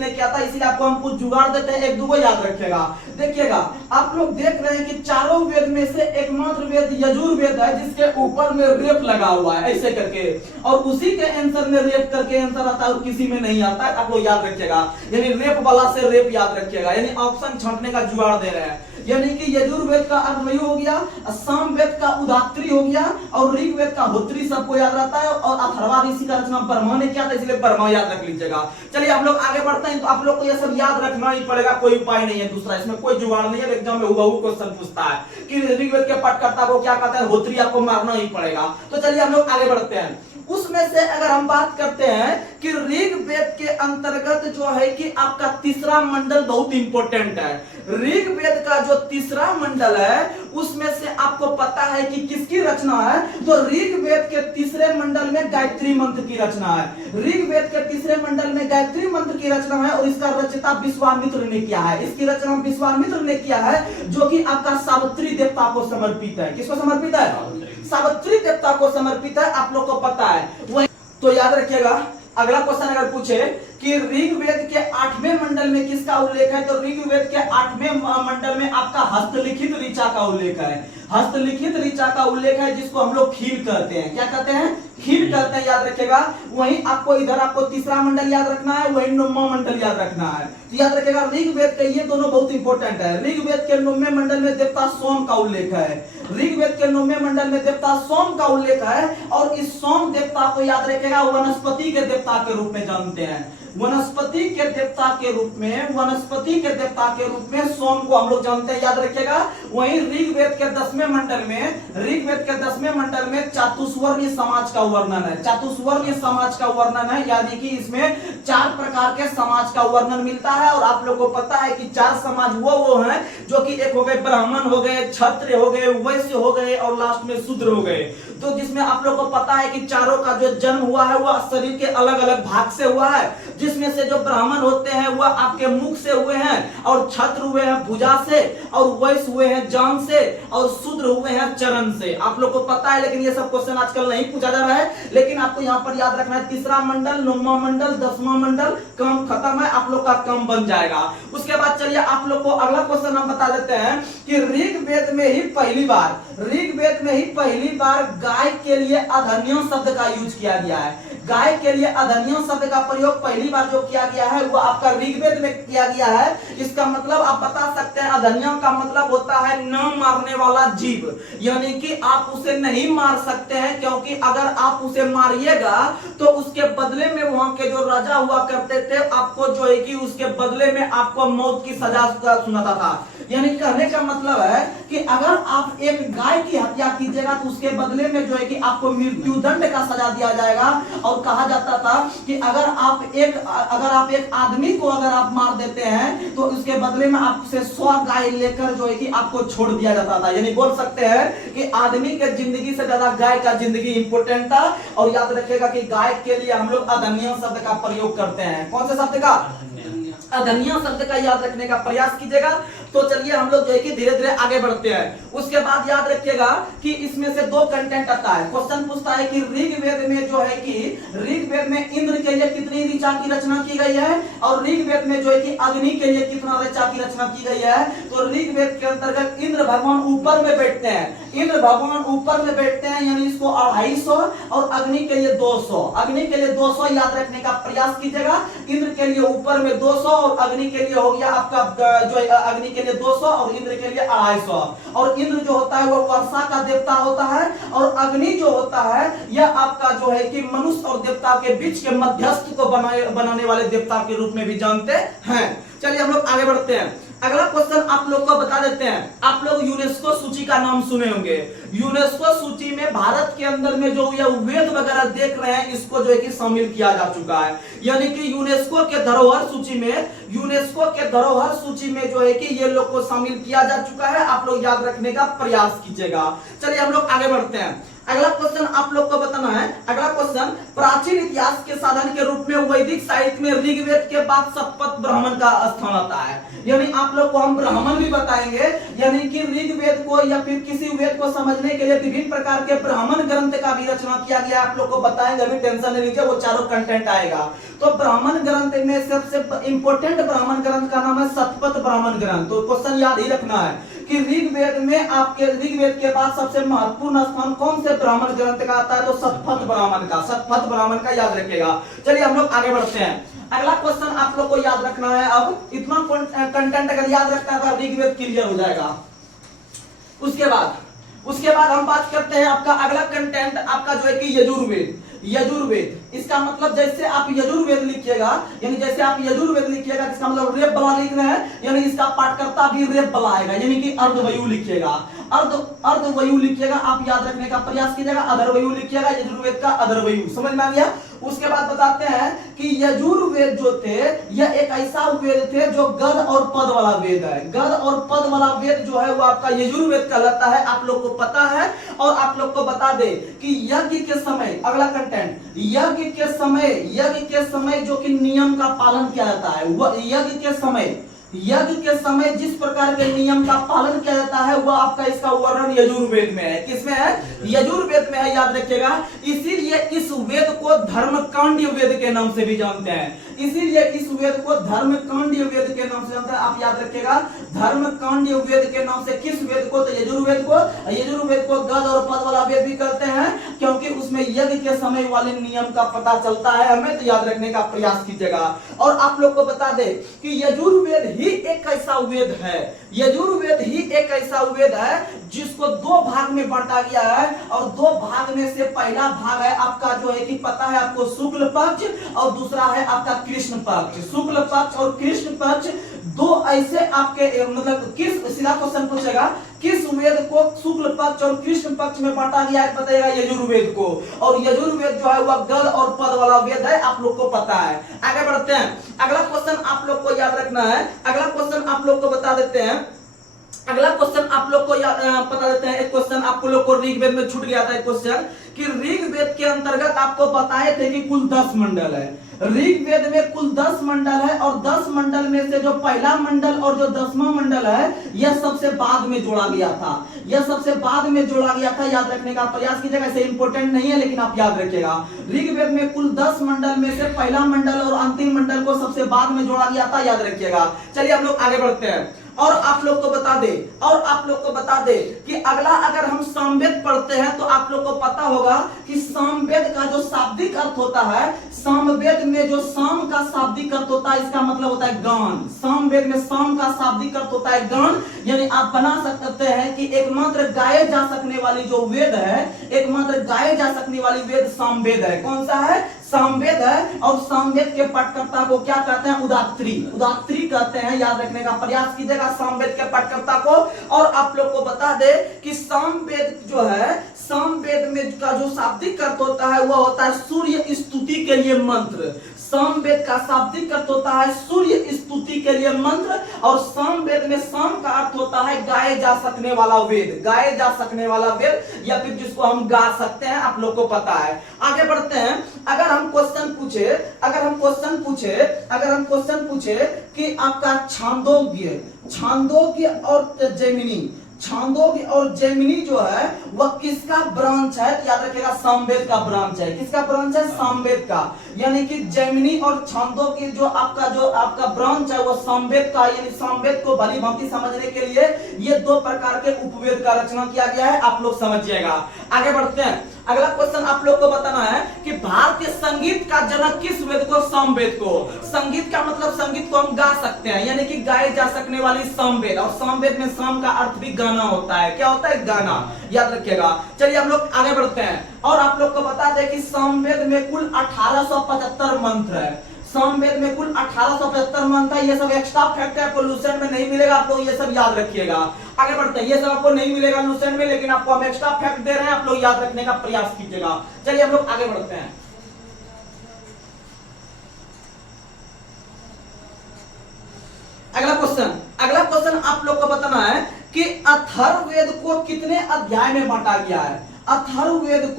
ने किया था। इसीलिए आपको हम कुछ जुगाड़ देते हैं, एक दो याद रखिएगा। देखिएगा, आप लोग देख रहे हैं कि चारों वेद में से एकमात्र वेद यजुर्वेद है जिसके ऊपर में रेप लगा हुआ है ऐसे करके, और उसी के आंसर में रेप करके आंसर आता है और किसी में नहीं आता है। आप लोग याद रखिएगा, यानी रेप वाला से रेप याद रखिएगा, यानी ऑप्शन छांटने का जुगाड़ दे रहे हैं। यानी कि यजुर्वेद का अर्धवयु हो गया, सामवेद का उदात्री हो गया, और ऋग्वेद का होत्री सबको याद रहता है, और अथर्वा ऋषि का रचना ब्रह्मा ने किया था, इसलिए ब्रह्मा याद रख लीजिएगा। चलिए हम लोग आगे बढ़ते हैं। तो आप लोग को ये सब याद रखना ही पड़ेगा, कोई उपाय नहीं है दूसरा, इसमें कोई जुगाड़ नहीं है। एग्जाम में हुबहू क्वेश्चन पूछता है कि ऋग्वेद के पाठकर्ता को क्या कहते हैं, होत्री आपको मारना ही पड़ेगा। तो चलिए हम लोग आगे बढ़ते हैं। उसमें से अगर हम बात करते हैं कि ऋग्वेद के अंतर्गत जो है कि आपका तीसरा मंडल बहुत इंपॉर्टेंट है। ऋग्वेद का जो तीसरा मंडल है उसमें से आपको पता है कि किसकी रचना है, तो ऋग्वेद के तीसरे मंडल में गायत्री मंत्र की रचना है। ऋग्वेद के तीसरे मंडल में गायत्री मंत्र की रचना है, और इसका रचयिता विश्वामित्र ने किया है। इसकी रचना विश्वामित्र ने किया है, जो कि आपका सावित्री देवता को समर्पित है। किसको समर्पित है? सावित्री देवता को समर्पित है, आप लोग को पता है। वही तो याद रखिएगा। अगला क्वेश्चन अगर पूछे कि ऋग्वेद के 8वें मंडल में किसका उल्लेख है, तो ऋग्वेद के 8वें मंडल में आपका हस्तलिखित ऋचा का उल्लेख है। हस्तलिखित ऋचा का उल्लेख है, जिसको हम लोग खील कहते हैं। क्या कहते हैं? खील कहते हैं, याद रखिएगा। वहीं आपको इधर आपको तीसरा मंडल याद रखना है, वहीं 9वां मंडल याद रखना है। तो याद रखिएगा, ऋग्वेद के ये दोनों बहुत इंपॉर्टेंट है। ऋग्वेद के 9वें मंडल में देवता सोम का उल्लेख है। ऋग्वेद के 9वें मंडल में देवता सोम का उल्लेख है, और इस सोम देवता को याद रखिएगा वनस्पति के देवता के रूप में जानते हैं। वनस्पति के देवता के रूप में सोम को हम लोग जानते हैं, याद रखिएगा। वहीं ऋग्वेद के 10वें मंडल में चातुर्वर्णीय समाज का वर्णन है। चातुर्वर्णीय समाज का वर्णन है, यानी कि इसमें 4 प्रकार के समाज का वर्णन मिलता है। और आप लोगों को पता है कि 4 समाज वो हैं जो कि एक हो गए ब्राह्मण हो गए, क्षत्रिय हो गए, वैश्य हो गए, और लास्ट में शूद्र हो गए। तो जिसमें आप लोग को पता है कि चारों का जो जन्म हुआ है वह शरीर के अलग अलग भाग से हुआ है, जिसमें से जो ब्राह्मण होते हैं वह आपके मुख से हुए हैं, और क्षत्र हुए हैं भुजा से, और वैश्य हुए हैं जांघ से, और शूद्र हुए हैं चरण से। आप लोग को पता है, लेकिन ये सब क्वेश्चन आजकल नहीं पूछा जा रहा है। लेकिन आपको यहाँ पर याद रखना है, तीसरा मंडल, 9वां मंडल, 10वां मंडल, काम खत्म है, आप लोग का काम बन जाएगा। उसके बाद चलिए आप लोग को अगला क्वेश्चन हम बता देते हैं कि ऋग्वेद में ही पहली बार गाय के लिए अधन्यो शब्द का यूज किया गया है। गाय के लिए अधन्यो शब्द का प्रयोग पहली बार जो किया गया है वो आपका ऋग्वेद में किया गया है। इसका मतलब आप बता सकते हैं, अधन्यो का मतलब होता है न मारने वाला जीव, यानी कि आप उसे नहीं मार सकते हैं, क्योंकि अगर आप उसे मारिएगा तो उसके बदले में वहां के जो राजा हुआ करते थे, आपको जो है कि उसके बदले में आपको मौत की सजा सुनाता था। यानी कहने का मतलब है कि अगर आप एक गाय की हत्या कीजिएगा तो उसके बदले में जो है कि आपको मृत्युदंड का सजा दिया जाएगा। और कहा जाता था कि अगर आप एक आदमी को अगर आप मार देते हैं तो उसके बदले में आपसे 100 गाय लेकर जो है कि आपको छोड़ दिया जाता था। यानी बोल सकते हैं कि आदमी के जिंदगी से ज्यादा गाय का जिंदगी इंपॉर्टेंट था। और याद रखिएगा कि गाय के लिए हम लोग अधिनियम शब्द का प्रयोग करते हैं। कौन से शब्द का? अधिनियम शब्द का याद रखने का प्रयास कीजिएगा। तो चलिए हम लोग जो है कि धीरे धीरे आगे बढ़ते हैं। उसके बाद याद रखिएगा कि इसमें से 2 कंटेंट आता है। क्वेश्चन पूछता है कि ऋग्वेद में जो है कि ऋग्वेद में इंद्र के लिए कितनी ऋचा की रचना की गई है और ऋग्वेद में जो है कि अग्नि के लिए कितना ऋचा की रचना की गई है। तो ऋग्वेद के अंतर्गत इंद्र भगवान ऊपर में बैठते हैं, इंद्र भगवान ऊपर में बैठते हैं, यानी इसको 250 और अग्नि के लिए 200, अग्नि के लिए 200 याद रखने का प्रयास कीजिएगा। इंद्र के लिए ऊपर में 200 और अग्नि के लिए हो गया आपका जो अग्नि के लिए 200 और इंद्र के लिए 250। और इंद्र जो होता है वो वर्षा का देवता होता है और अग्नि जो होता है यह आपका जो है कि मनुष्य और देवता के बीच के मध्यस्थ को बनाने वाले देवता के रूप में भी जानते हैं। चलिए हम लोग आगे बढ़ते हैं। अगला क्वेश्चन आप लोग को बता देते हैं। आप लोग यूनेस्को सूची का नाम सुने होंगे। यूनेस्को सूची में भारत के अंदर में जो ये वेद वगैरह देख रहे हैं इसको जो है कि शामिल किया जा चुका है। यानी कि यूनेस्को के धरोहर सूची में, यूनेस्को के धरोहर सूची में जो है कि ये लोग को शामिल किया जा चुका है। आप लोग याद रखने का प्रयास कीजिएगा। चलिए हम लोग आगे बढ़ते हैं। अगला क्वेश्चन आप लोग को बताना है। अगला क्वेश्चन, प्राचीन इतिहास के साधन के रूप में वैदिक साहित्य में ऋग्वेद के बाद शतपथ ब्राह्मण का स्थान आता है। यानी आप लोग को हम ब्राह्मण भी बताएंगे। यानी कि ऋग्वेद को या फिर किसी वेद को समझने के लिए विभिन्न प्रकार के ब्राह्मण ग्रंथ का भी रचना किया गया। आप लोग को बताएंगे, अभी टेंशन नहीं लीजिए, वो चारों कंटेंट आएगा। तो ब्राह्मण ग्रंथ में सबसे इंपोर्टेंट ब्राह्मण ग्रंथ का नाम है शतपथ ब्राह्मण ग्रंथ। तो क्वेश्चन याद ही रखना है कि ऋग्वेद में आपके ऋग्वेद के बाद सबसे महत्वपूर्ण स्थान कौन से ब्राह्मण ग्रंथ का आता है? तो शतपथ ब्राह्मण का, शतपथ ब्राह्मण का याद रखिएगा। चलिए हम लोग आगे बढ़ते हैं। अगला क्वेश्चन आप लोग को याद रखना है। अब इतना कंटेंट अगर याद रखना है तो ऋग्वेद क्लियर हो जाएगा। उसके बाद हम बात करते हैं आपका अगला कंटेंट आपका जो है कि यजुर्वेद। यजुर्वेद इसका मतलब जैसे आप यजुर्वेद लिखिएगा, यानी जैसे आप यजुर्वेद लिखिएगा इसका मतलब रेप बला लिख रहे हैं, यानी इसका पाठकर्ता भी रेप बला आएगा, यानी कि अर्धवयु लिखिएगा। अर्धवयु लिखिएगा, आप याद रखने का प्रयास कीजिएगा। अधर्वयु लिखिएगा, यजुर्वेद का अधर्वयु। समझ में आ गया? उसके बाद बताते हैं कि यजुर्वेद जो थे यह एक ऐसा वेद थे जो गद और पद वाला वेद है। गद और पद वाला वेद जो है वो आपका यजुर्वेद कहलाता है। आप लोग को पता है। और आप लोग को बता दे कि यज्ञ के समय, अगला कंटेंट, यज्ञ के समय जो कि नियम का पालन किया जाता है, वह यज्ञ के समय जिस प्रकार के नियम का पालन किया जाता है वह आपका इसका वर्णन यजुर्वेद में है। किसमें है? यजुर्वेद में है, याद रखिएगा। इसीलिए इस वेद को धर्मकांडीय वेद के नाम से भी जानते हैं। इसीलिए इस वेद को धर्मकांडीय वेद के नाम से जानते हैं। आप याद रखिएगा, धर्मकांडीय वेद के नाम से किस वेद को? तो यजुर्वेद को गद और पद वाला वेद भी कहते हैं, क्योंकि उसमें यज्ञ के समय वाले नियम का पता चलता है हमें। तो याद रखने का प्रयास कीजिएगा। और आप लोग को बता दे कि यजुर्वेद ही एक ऐसा वेद है, यजुर्वेद ही एक ऐसा वेद है जिसको 2 भाग में बांटा गया है। और 2 भाग में से पहला भाग है आपका जो है कि पता है आपको शुक्ल पक्ष, और दूसरा है आपका कृष्ण पक्ष। शुक्ल पक्ष और कृष्ण पक्ष 2 ऐसे आपके मतलब किस, सीधा क्वेश्चन पूछेगा, किस वेद को शुक्ल पक्ष और कृष्ण पक्ष में बांटा गया है? बताइएगा यजुर्वेद को। और यजुर्वेद जो है वह गद और पद वाला वेद है, आप लोग को पता है। आगे बढ़ते हैं। अगला क्वेश्चन आप लोग को याद रखना है। अगला क्वेश्चन आप लोग को बता देते हैं। अगला क्वेश्चन आप लोग को बता देते हैं। एक क्वेश्चन आप लोग को ऋग्वेद में छूट गया था। एक क्वेश्चन कि ऋग्वेद के अंतर्गत आपको बताए थे कि कुल 10 मंडल है। ऋग्वेद में कुल 10 मंडल है और 10 मंडल में से जो पहला मंडल और जो 10वां मंडल है यह सबसे बाद में जोड़ा गया था। यह सबसे बाद में जोड़ा गया था, याद रखने का प्रयास कीजिएगा। ऐसे इंपॉर्टेंट नहीं है लेकिन आप याद रखिएगा। ऋग्वेद में कुल 10 मंडल में से पहला मंडल और अंतिम मंडल को सबसे बाद में जोड़ा गया था, याद रखिएगा। चलिए हम लोग आगे बढ़ते हैं। और आप लोग को बता दे कि अगला अगर हम सामवेद पढ़ते हैं तो आप लोग को पता होगा कि सामवेद का जो शाब्दिक अर्थ होता है, सामवेद में जो शाम का शाब्दिक अर्थ होता है इसका मतलब होता है गान। सामवेद में शाम का शाब्दिक अर्थ होता है गान। यानी आप बना सकते हैं कि एकमात्र गाए जा सकने वाली जो वेद है, एकमात्र गाए जा सकने वाली वेद सामवेद है। कौन सा है? सामवेद है और सामवेद के पठकर्ता को क्या कहते हैं? उदात्तरी। उदात्तरी कहते हैं, याद रखने का प्रयास कीजिएगा सामवेद के पठकर्ता को। और आप लोग को बता दे कि सामवेद जो है, सामवेद में का जो शाब्दिक अर्थ होता है वह होता है सूर्य स्तुति के लिए मंत्र। सामवेद का शाब्दिक अर्थ होता है सूर्य स्तुति के लिए मंत्र। और सामवेद में साम का अर्थ होता है गाए जा सकने वाला वेद, गाए जा सकने वाला वेद, या फिर जिसको हम गा सकते हैं, आप लोग को पता है। आगे बढ़ते हैं। अगर हम क्वेश्चन पूछे कि आपका छांदोग्य और जैमिनी जो है वह किसका ब्रांच है? याद रखिएगा सामवेद का ब्रांच है। किसका ब्रांच है? सामवेद का। यानी कि जैमिनी और छांदोग्य जो आपका ब्रांच है वो सामवेद का, यानी सामवेद को भली भांति समझने के लिए ये दो प्रकार के उपवेद का रचना किया गया है, आप लोग समझिएगा। आगे बढ़ते हैं। अगला क्वेश्चन आप लोग को बताना है कि भारतीय संगीत का जनक किस वेद को? सामवेद को। संगीत का मतलब संगीत को हम गा सकते हैं, यानी कि गाए जा सकने वाली सामवेद। और सामवेद में साम का अर्थ भी गाना होता है। क्या होता है? गाना, याद रखिएगा। चलिए हम लोग आगे बढ़ते हैं। और आप लोग को बता दें कि सामवेद में कुल 1875 मंत्र है। सामवेद में कुल 1875 मंत्र है। ये सब एक्स्ट्रा फैक्ट है, आपको लुसेंट में नहीं मिलेगा, आप लोग ये सब याद रखिएगा। आगे बढ़ते हैं। ये सब आपको नहीं मिलेगा लुसेंट में, लेकिन आपको हम एक्स्ट्रा फैक्ट दे रहे हैं, आप लोग याद रखने का प्रयास कीजिएगा। चलिए हम लोग आगे बढ़ते हैं। अगला क्वेश्चन आप लोग को बताना है कि अथर्ववेद को कितने अध्याय में बांटा गया है? अथर्ववेद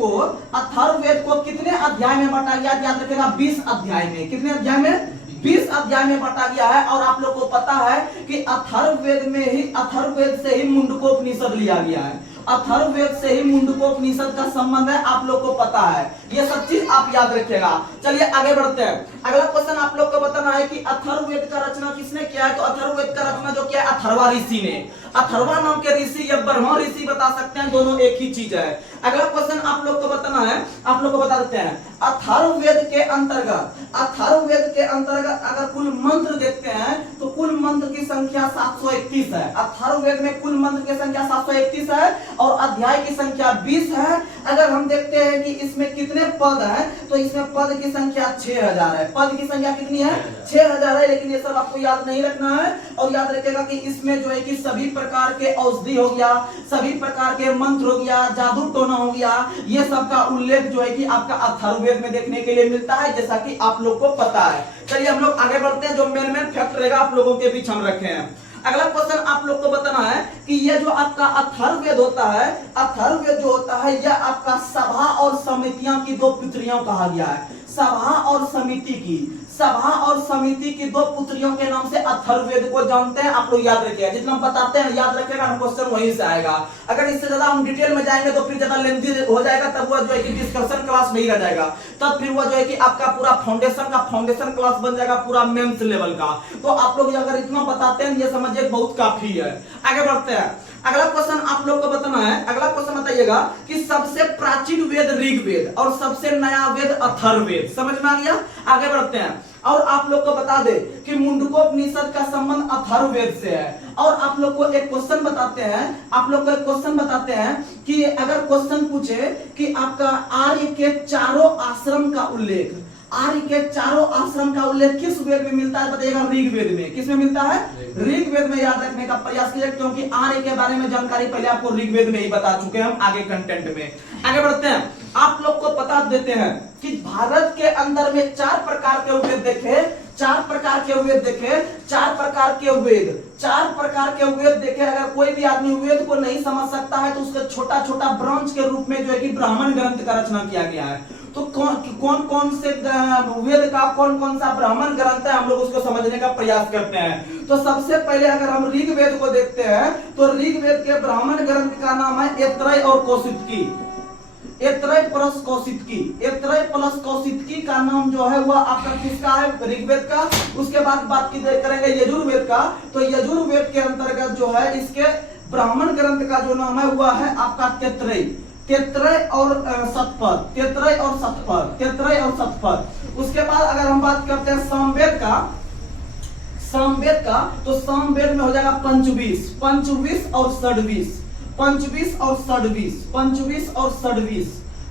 को कितने अध्याय में बांटा गया? याद रखिएगा 20 अध्याय में। कितने अध्याय में? 20 अध्याय में बांटा गया है। और आप लोग को पता है कि अथर्ववेद से ही मुंडकोपनिषद लिया गया है। अथर्ववेद से ही मुंडकोपनिषद का संबंध है, आप लोग को पता है। ये सब चीज आप याद रखिएगा। चलिए आगे बढ़ते हैं। अगला क्वेश्चन आप लोग को बताना है कि अथर्ववेद का रचना किसने किया है? तो अथर्ववेद का रचना जो किया है अथर्वा ऋषि ने। अथर्वा नाम के ऋषि या ब्रह्मा ऋषि बता सकते हैं, दोनों एक ही चीज है। अगला क्वेश्चन आप लोग को बताना है, आप लोग को बता देते हैं। अथर्ववेद के अंतर्गत अगर कुल मंत्र देखते हैं तो कुल मंत्र की संख्या 731 है। अथर्ववेद में कुल मंत्र की संख्या 731 है और अध्याय की संख्या 20 है। अगर हम देखते हैं कि इसमें कितने पद हैं, तो इसमें पद की संख्या 6000 है। पद की संख्या कितनी है? 6000 है। लेकिन ये सब आपको याद नहीं रखना है, और याद रखिएगा कि इसमें जो है कि सभी प्रकार के औषधि हो गया, सभी प्रकार के मंत्र हो गया, जादू टोना हो गया, ये सब का उल्लेख जो है कि आपका अथर्ववेद में देखने के लिए मिलता है, जैसा कि आप लोग को पता है। चलिए हम लोग आगे बढ़ते हैं। जो मेन फैक्ट रहेगा आप लोगों के बीच हम रखे हैं। अगला क्वेश्चन आप लोग को बताना है कि ये जो आपका अथर्ववेद होता है, अथर्ववेद जो होता है यह आपका सभा और समितियां की दो पुत्रियों कहा गया है। सभा और समिति की दो पुत्रियों के नाम से अथर्ववेद को जानते हैं, आप लोग याद रखिएगा। जितना हम बताते हैं याद रखिएगा, क्वेश्चन वहीं से आएगा। अगर इससे ज्यादा हम डिटेल में जाएंगे तो फिर ज्यादा लेंथी हो जाएगा, तब वह जो है कि डिस्कशन क्लास नहीं रह जाएगा, तब फिर वह जो है कि आपका पूरा फाउंडेशन क्लास बन जाएगा, पूरा मेंस लेवल का। तो आप लोग अगर इतना बताते हैं ये समझिए बहुत काफी है। आगे बढ़ते हैं। अगला क्वेश्चन आप लोग को बताना है। अगला क्वेश्चन बताइएगा कि सबसे प्राचीन वेद ऋग्वेद और सबसे नया वेद अथर्ववेद। समझ में आ गया? आगे बढ़ते हैं। और आप लोग को बता दे कि मुंडकोपनिषद का संबंध अथर्ववेद से है। और आप लोग को एक क्वेश्चन बताते हैं, कि अगर क्वेश्चन पूछे कि आपका आर्य के चारों आश्रम का उल्लेख किस वेद में मिलता है? बताइएगा ऋग्वेद में। किस में मिलता है? ऋग्वेद में। याद रखने का प्रयास कीजिए, क्योंकि आर्य के बारे में जानकारी पहले आपको ऋग्वेद में ही बता चुके हैं हम आगे कंटेंट में। आगे बढ़ते हैं। आप लोग को बता देते हैं कि भारत के अंदर में 4 प्रकार के वेद देखे। 4 प्रकार के वेद देखे। अगर कोई भी आदमी वेद को नहीं समझ सकता है तो उसके छोटा छोटा ब्रांच के रूप में जो है कि ब्राह्मण ग्रंथ का रचना किया गया है। तो कौन से वेद का कौन सा ब्राह्मण ग्रंथ है, हम लोग उसको समझने का प्रयास करते हैं। तो सबसे पहले अगर हम ऋग्वेद को देखते हैं तो ऋग्वेद के ब्राह्मण ग्रंथ का नाम है ऐत्रेय और कौशितकी। ऐत्रेय प्लस कौशितकी का नाम जो है वह आपका किसका है? ऋग्वेद का। उसके बाद बात करेंगे यजुर्वेद का। तो यजुर्वेद के अंतर्गत जो है इसके ब्राह्मण ग्रंथ का जो नाम है वह है आपका तेत्रय और शतपथ। उसके बाद अगर हम बात करते हैं सामवेद का, तो सामवेद में हो जाएगा पंचवीस और षड्वीस।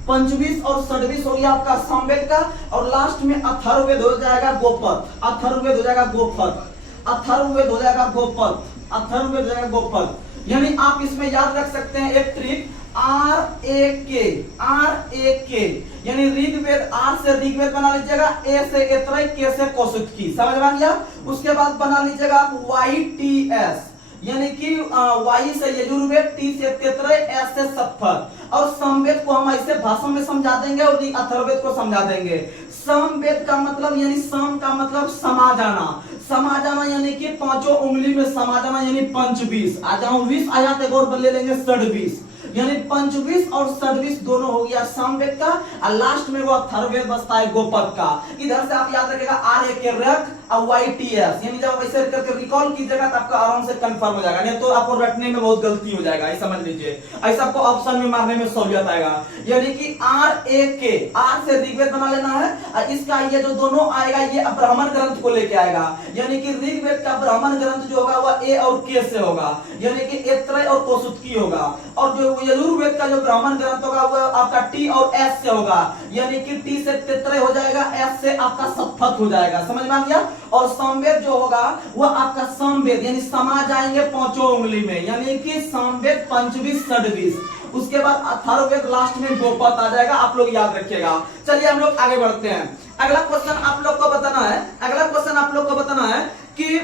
पंचवीस और षडवीस हो गया आपका सामवेद का, और लास्ट में अथर्ववेद हो जाएगा गोपद, अथर्ववेद हो जाएगा गोपद, अथर्ववेद हो जाएगा गोपद, अथर्ववेद हो जाएगा गोपद। यानी आप इसमें याद रख सकते हैं एक ट्रिक, आर ए के, आर ए के, यानी ऋग्वेद, आर से ऋग्वेद बना लीजिएगा, ए से ऐतरेय, के से कौशिकी, समझ में आ गया। उसके बाद बना लीजिएगा आप वाई टी एस, यानी कि वाई से यजुर्वेद, टी से तैतरेय, एस से सत्तर, और समवेद को हम ऐसे भाषा में समझा देंगे और अथर्ववेद को समझा देंगे। समवेद का मतलब यानी सम का मतलब समा जाना, समा जाना यानी कि पांचों उंगली में समा जाना, यानी पंचबीस। आ जाओ 20 आ जाते एक और ले लेंगे षडवीस, यानी पंचवीस और षडवीस दोनों हो गया सामवेद का, और लास्ट में वो अथर्ववेद बचता है गोपद का। इधर से आप याद रखिएगा आर ए के रख और वाई टी एस, यानी जब ऐसे करके रिकॉल कीजिएगा तो आपका आराम से कंफर्म हो जाएगा, नहीं तो आपको रटने में बहुत गलती हो जाएगा, ऐसा समझ लीजिए। ऐसा आपको ऑप्शन में मारने में सहूलियत आएगा। यानी कि आर ए के, आर से ऋग्वेद बना लेना है, और इसका ये जो दोनों आएगा ये ब्राह्मण ग्रंथ को लेके आएगा, यानी कि ऋग्वेद का ब्राह्मण ग्रंथ जो होगा वह ए और के से होगा, यानी कि ऐतरेय और कौशिकी होगा, और जो यजुर्वेद का जो ब्राह्मण ग्रंथ होगा वह आपका टी और एस से होगा, यानी कि टी से तैतरेय हो जाएगा, एस से आपका सत्पथ हो जाएगा, समझ में आ गया। और सामवेद जो होगा वह आपका सामवेद यानी समा जाएंगे पांचों उंगली में, यानी कि सामवेद पंचवीस षडवीस। उसके बाद अथर्ववेद लास्ट में गोपद आ जाएगा, आप लोग याद रखिएगा। चलिए हम लोग आगे बढ़ते हैं। अगला क्वेश्चन आप लोग को बताना है, अगला क्वेश्चन आप लोग को बताना है कि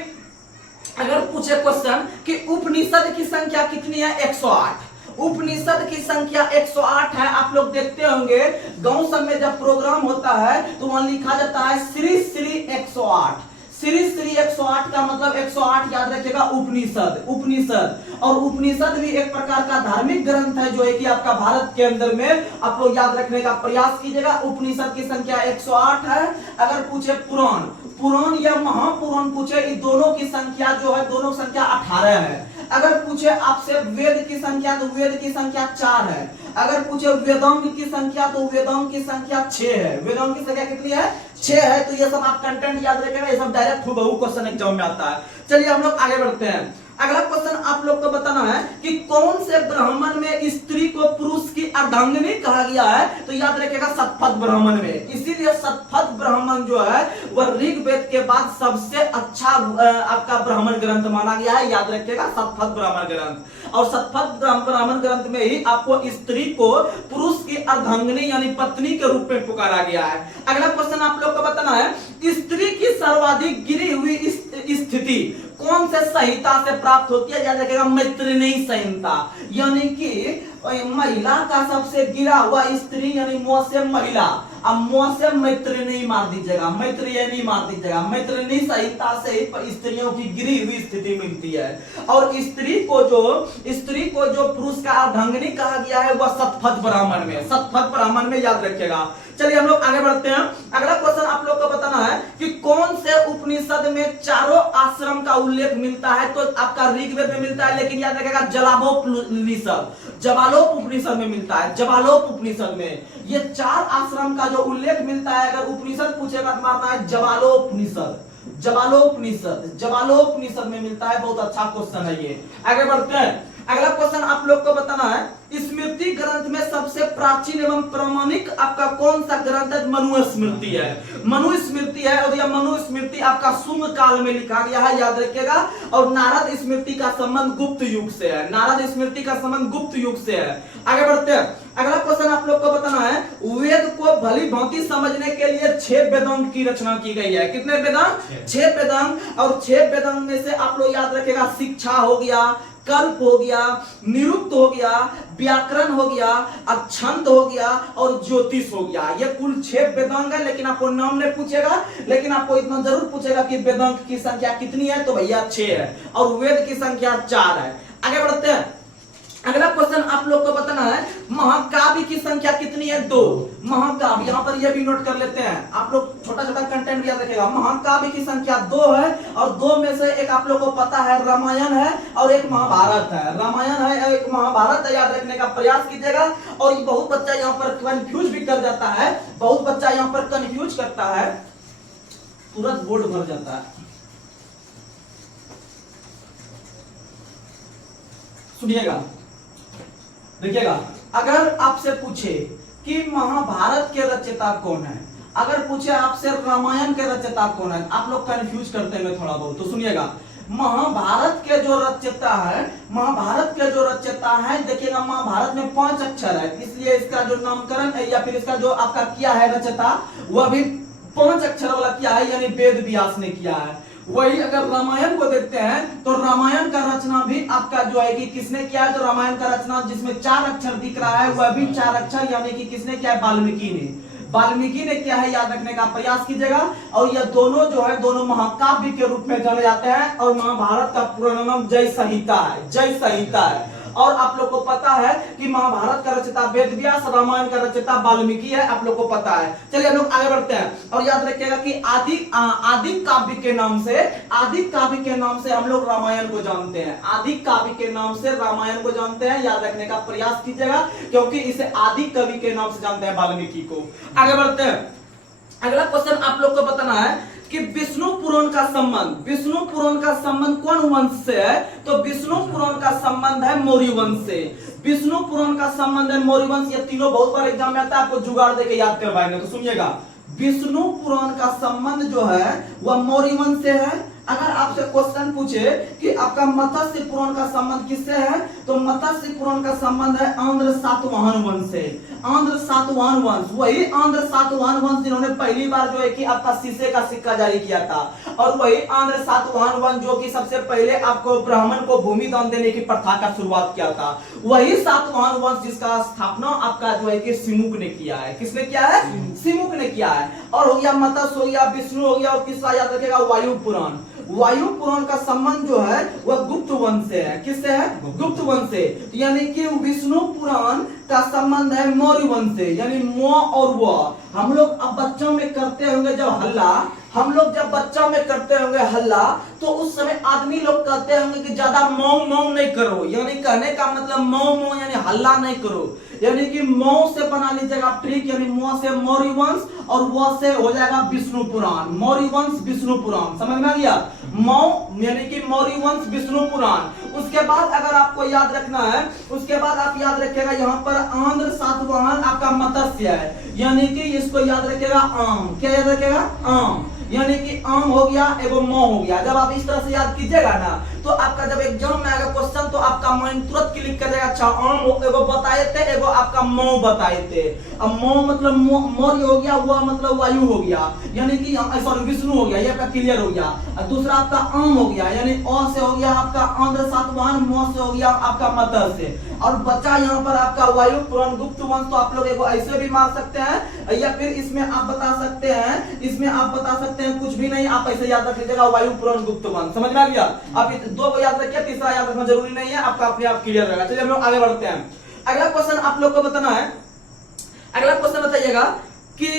अगर पूछे क्वेश्चन कि उपनिषद की संख्या कितनी है, 108। उपनिषद की संख्या 108 है। आप लोग देखते होंगे गांव सब में जब प्रोग्राम होता है तो वहां लिखा जाता है श्री श्री 108, श्री श्री 108 का मतलब 108 याद रखिएगा उपनिषद, उपनिषद। और उपनिषद भी एक प्रकार का धार्मिक ग्रंथ है जो है कि आपका भारत के अंदर में आप लोग याद रखने का प्रयास कीजिएगा। उपनिषद की संख्या 108 है। अगर पूछे पुराण, पुराण या महापुराण पूछे, इन दोनों की संख्या जो है, दोनों संख्या 18 है। अगर पूछे आपसे वेद की संख्या तो वेद की संख्या 4 है। अगर पूछे वेदांग की संख्या तो वेदांग की संख्या 6 है। वेदांग की संख्या कितनी है, 6 है। तो ये सब आप कंटेंट याद रखेगा, ये सब डायरेक्ट हुबहू क्वेश्चन एग्जाम में आता है। चलिए हम लोग आगे बढ़ते हैं। अगला क्वेश्चन आप लोग को बताना है कि कौन से ब्राह्मण में स्त्री को पुरुष की अर्धांगिनी कहा गया है, तो याद रखिएगा शतपथ ब्राह्मण में। इसीलिए शतपथ ब्राह्मण जो है वह ऋग्वेद के बाद सबसे अच्छा आपका ब्राह्मण ग्रंथ माना गया है, याद रखिएगा शतपथ ब्राह्मण ग्रंथ। और शतपथ ब्राह्मण ग्रंथ में ही आपको स्त्री को पुरुष की अर्धांगिनी यानी पत्नी के रूप में पुकारा गया है। अगला क्वेश्चन आप लोग को बताना है, स्त्री की सर्वाधिक गिरी हुई स्थिति कौन से संहिता से प्राप्त होती है, याद रखिएगा मैत्रेयी संहिता। यानी कि महिला का सबसे गिरा हुआ स्त्री यानी मुंह से महिला, अब मुंह से मैत्रेयी मार दीजिएगा, मैत्रेयी मार दीजिएगा। मैत्रेयी संहिता से स्त्रियों की गिरी हुई स्थिति मिलती है। और स्त्री को जो पुरुष का अर्धांगिनी कहा गया है वह शतपथ ब्राह्मण में, शतपथ ब्राह्मण में, याद रखिएगा। चलिए हम लोग आगे बढ़ते हैं। अगला क्वेश्चन आप लोग को बताना है कि कौन से उपनिषद में चारों आश्रम का उल्लेख मिलता है, तो आपका ऋग्वेद में मिलता है, लेकिन याद रखिएगा जलाभोपनिषद, जबालोप उपनिषद में मिलता है। जबालोप उपनिषद में ये 4 आश्रम का जो उल्लेख मिलता है, अगर उपनिषद पूछेगा तो मारना है जबालोपनिषद, जबालोपनिषद, जबालोपनिषद में मिलता है। बहुत अच्छा क्वेश्चन है ये। आगे बढ़ते हैं। अगला क्वेश्चन आप लोग को बताना है, स्मृति ग्रंथ में सबसे प्राचीन एवं प्रामाणिक आपका कौन सा ग्रंथ है, मनुस्मृति है, मनुस्मृति है। और यह मनुस्मृति आपका शुंग काल में लिखा गया है, याद रखिएगा। और नारद स्मृति का संबंध गुप्त युग से है, नारद स्मृति का संबंध गुप्त युग से है। आगे बढ़ते हैं। अगला क्वेश्चन आप लोग को बताना है, वेद को भली भांति समझने के लिए 6 वेदांग की रचना की गई है। कितने वेदांग, 6 वेदांग। और 6 वेदांग में से आप लोग याद रखिएगा शिक्षा हो गया, कल्प हो गया, निरुक्त हो गया, व्याकरण हो गया, छंद हो गया और ज्योतिष हो गया। ये कुल 6 वेदांग है। लेकिन आपको नाम नहीं पूछेगा, लेकिन आपको इतना जरूर पूछेगा कि वेदांग की संख्या कितनी है, तो भैया 6 है। और वेद की संख्या 4 है। आगे बढ़ते हैं। अगला क्वेश्चन आप लोग को बताना है, महाकाव्य की संख्या कितनी है, 2। महाकाव्य, यहाँ पर ये भी नोट कर लेते हैं आप लोग, छोटा छोटा कंटेंट याद रखेगा। महाकाव्य की संख्या 2 है। और 2 में से एक आप लोग को पता है रामायण है और एक महाभारत है। रामायण है और एक महाभारत है, याद रखने का प्रयास कीजिएगा। और बहुत बच्चा यहाँ पर कंफ्यूज भी कर जाता है, बहुत बच्चा यहाँ पर कंफ्यूज करता है, तुरंत बोर्ड भर जाता है। सुनिएगा, देखिएगा, अगर आपसे पूछे कि महाभारत के रचयिता कौन है, अगर पूछे आपसे रामायण के रचयिता कौन है, आप लोग कंफ्यूज करते हैं थोड़ा बहुत, तो सुनिएगा। महाभारत के जो रचयिता है, महाभारत के जो रचयिता है, देखिएगा महाभारत में 5 अक्षर है, इसलिए इसका जो नामकरण है या फिर इसका जो आपका किया है रचयिता, वह भी 5 अक्षर वाला किया है, यानी वेद व्यास ने किया है। वही अगर रामायण को देखते हैं तो रामायण का रचना भी आपका जो है कि किसने किया है, तो रामायण का रचना जिसमें 4 अक्षर दिख रहा है वह भी 4 अक्षर, यानी कि किसने किया है, वाल्मीकि ने। वाल्मीकि ने क्या है, याद रखने का प्रयास कीजिएगा। और ये दोनों जो है दोनों महाकाव्य के रूप में जाने जाते हैं, और महाभारत का पूरा नाम जय संहिता है, जय संहिता है। और आप लोग को पता है कि महाभारत का रचयिता वेद व्यास, रामायण का रचयिता वाल्मीकि है, आप लोग को पता है। चलिए हम लोग आगे बढ़ते हैं, और याद रखिएगा कि आदि काव्य के नाम से, आदि काव्य के नाम से हम लोग रामायण को जानते हैं, आदि काव्य के नाम से रामायण को जानते हैं, याद रखने का प्रयास कीजिएगा, क्योंकि इसे आदि कवि के नाम से जानते हैं वाल्मीकि को। आगे बढ़ते हैं, अगला क्वेश्चन आप लोग को बताना है कि विष्णु पुराण का संबंध, विष्णु पुराण का संबंध कौन वंश से है, तो विष्णु पुराण का संबंध है मौर्य वंश से। विष्णु पुराण का संबंध है मौर्य वंश, ये तीनों बहुत बार एग्जाम में आता है, आपको जुगाड़ देके याद करवाएंगे, तो सुनिएगा। विष्णु पुराण का संबंध जो है वह मौर्य वंश से है। अगर आपसे क्वेश्चन पूछे कि आपका मत्स्य पुराण का संबंध किससे है, तो मत्स्य पुराण का संबंध है आंध्र सातवाहन वंश से, आंध्र सातवाहन वंश, वही आंध्र सातवाहन वंश जिन्होंने पहली बार जो है कि आपका शीशे का सिक्का जारी किया था, और वही आंध्र सातवाहन वंश जो कि सबसे पहले आपको ब्राह्मण को भूमि दान देने की प्रथा का शुरुआत किया था, वही सातवाहन वंश जिसका स्थापना आपका जो है कि सिमुक ने किया है। किसने किया है, सिमुक ने किया है। और हो गया मत्स्य, हो गया विष्णु, हो गया, और तीसरा याद रखेगा वायु पुराण। वायु पुराण का संबंध जो है वह गुप्त वंश से है, किससे है, गुप्त वंश से, यानी कि विष्णु पुराण का संबंध है मौर्य वंश से, यानी मौ और वह। हम लोग अब बच्चों में करते होंगे जब हल्ला, हम लोग जब बच्चा में करते होंगे हल्ला, तो उस समय आदमी लोग कहते होंगे कि ज्यादा मौ मौ नहीं करो, यानी कहने का मतलब मौ मौ यानी हल्ला नहीं करो, यानी कि मौ से बना लीजिएगा ट्रिक, यानी मौ से मौर्य वंश और वह से हो जाएगा विष्णु पुराण, मौर्य वंश विष्णु पुराण, समझ में आ गया। मौ यानी कि मौर्य वंश विष्णु पुराण। उसके बाद अगर आपको याद रखना है, उसके बाद आप याद रखिएगा यहाँ पर आंध्र सातवाहन आपका मत्स्य है, यानी कि इसको याद रखिएगा आम, क्या याद रखिएगा, आम, यानी कि आम हो गया एगो मौ हो गया। जब आप इस तरह से याद कीजिएगा ना, तो आपका जब एग्जाम में आएगा क्वेश्चन तो आपका माइंड तुरंत क्लिक कर जाएगा, अच्छा आम एगो बताए थे, एगो आपका मौ बताए थे। अब मौ मतलब मौर्य हो गया, हुआ मतलब वायु हो गया, यानी कि सॉरी विष्णु हो गया, ये आपका क्लियर हो गया। और दूसरा आपका आम हो गया, यानी अ से हो गया आपका आंध्र सातवाहन, मौ से हो गया आपका मत्स्य, और बचा यहाँ पर आपका वायु पुराण गुप्त वंश। तो आप लोग एगो ऐसे भी मार सकते हैं, या फिर इसमें आप बता सकते हैं, इसमें आप बता सकते हैं कुछ भी नहीं, आप ऐसे याद रख लीजिएगा वायु पुराण गुप्त वंश, समझ में आ गया। आप 2 को याद रखिए, तीसरा याद रखना जरूरी नहीं है, आपका अपने आप क्लियर रहेगा। चलिए हम लोग आगे बढ़ते हैं। अगला क्वेश्चन आप लोग को बताना है, अगला क्वेश्चन बताइएगा कि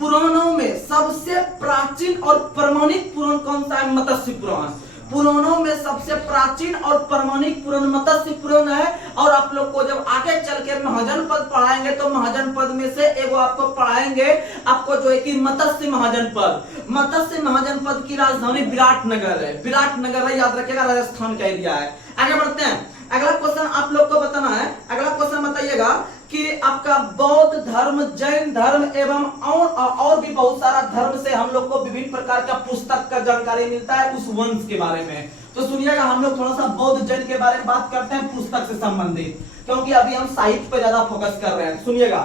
पुराणों में सबसे प्राचीन और प्रमाणिक पुराण कौन सा है, मत्स्य पुराण। पुराणों में सबसे प्राचीन और प्रमाणिक पुराण मत्स्य पुराण है। और आप लोग को जब आगे चल के महाजनपद पढ़ाएंगे तो महाजनपद में से एगो आपको पढ़ाएंगे, आपको जो है कि मत्स्य महाजनपद। मत्स्य महाजनपद की राजधानी विराटनगर है, विराटनगर है, याद रखिएगा राजस्थान का एरिया है। आगे बढ़ते हैं, अगला क्वेश्चन आप लोग को बताना है। अगला क्वेश्चन बताइएगा कि आपका बौद्ध धर्म, जैन धर्म एवं और भी बहुत सारा धर्म से हम लोग को विभिन्न प्रकार का पुस्तक का जानकारी मिलता है उस वंश के बारे में। तो सुनिएगा, हम लोग थोड़ा सा बौद्ध जैन के बारे में बात करते हैं पुस्तक से संबंधित, क्योंकि अभी हम साहित्य पे ज्यादा फोकस कर रहे हैं। सुनिएगा,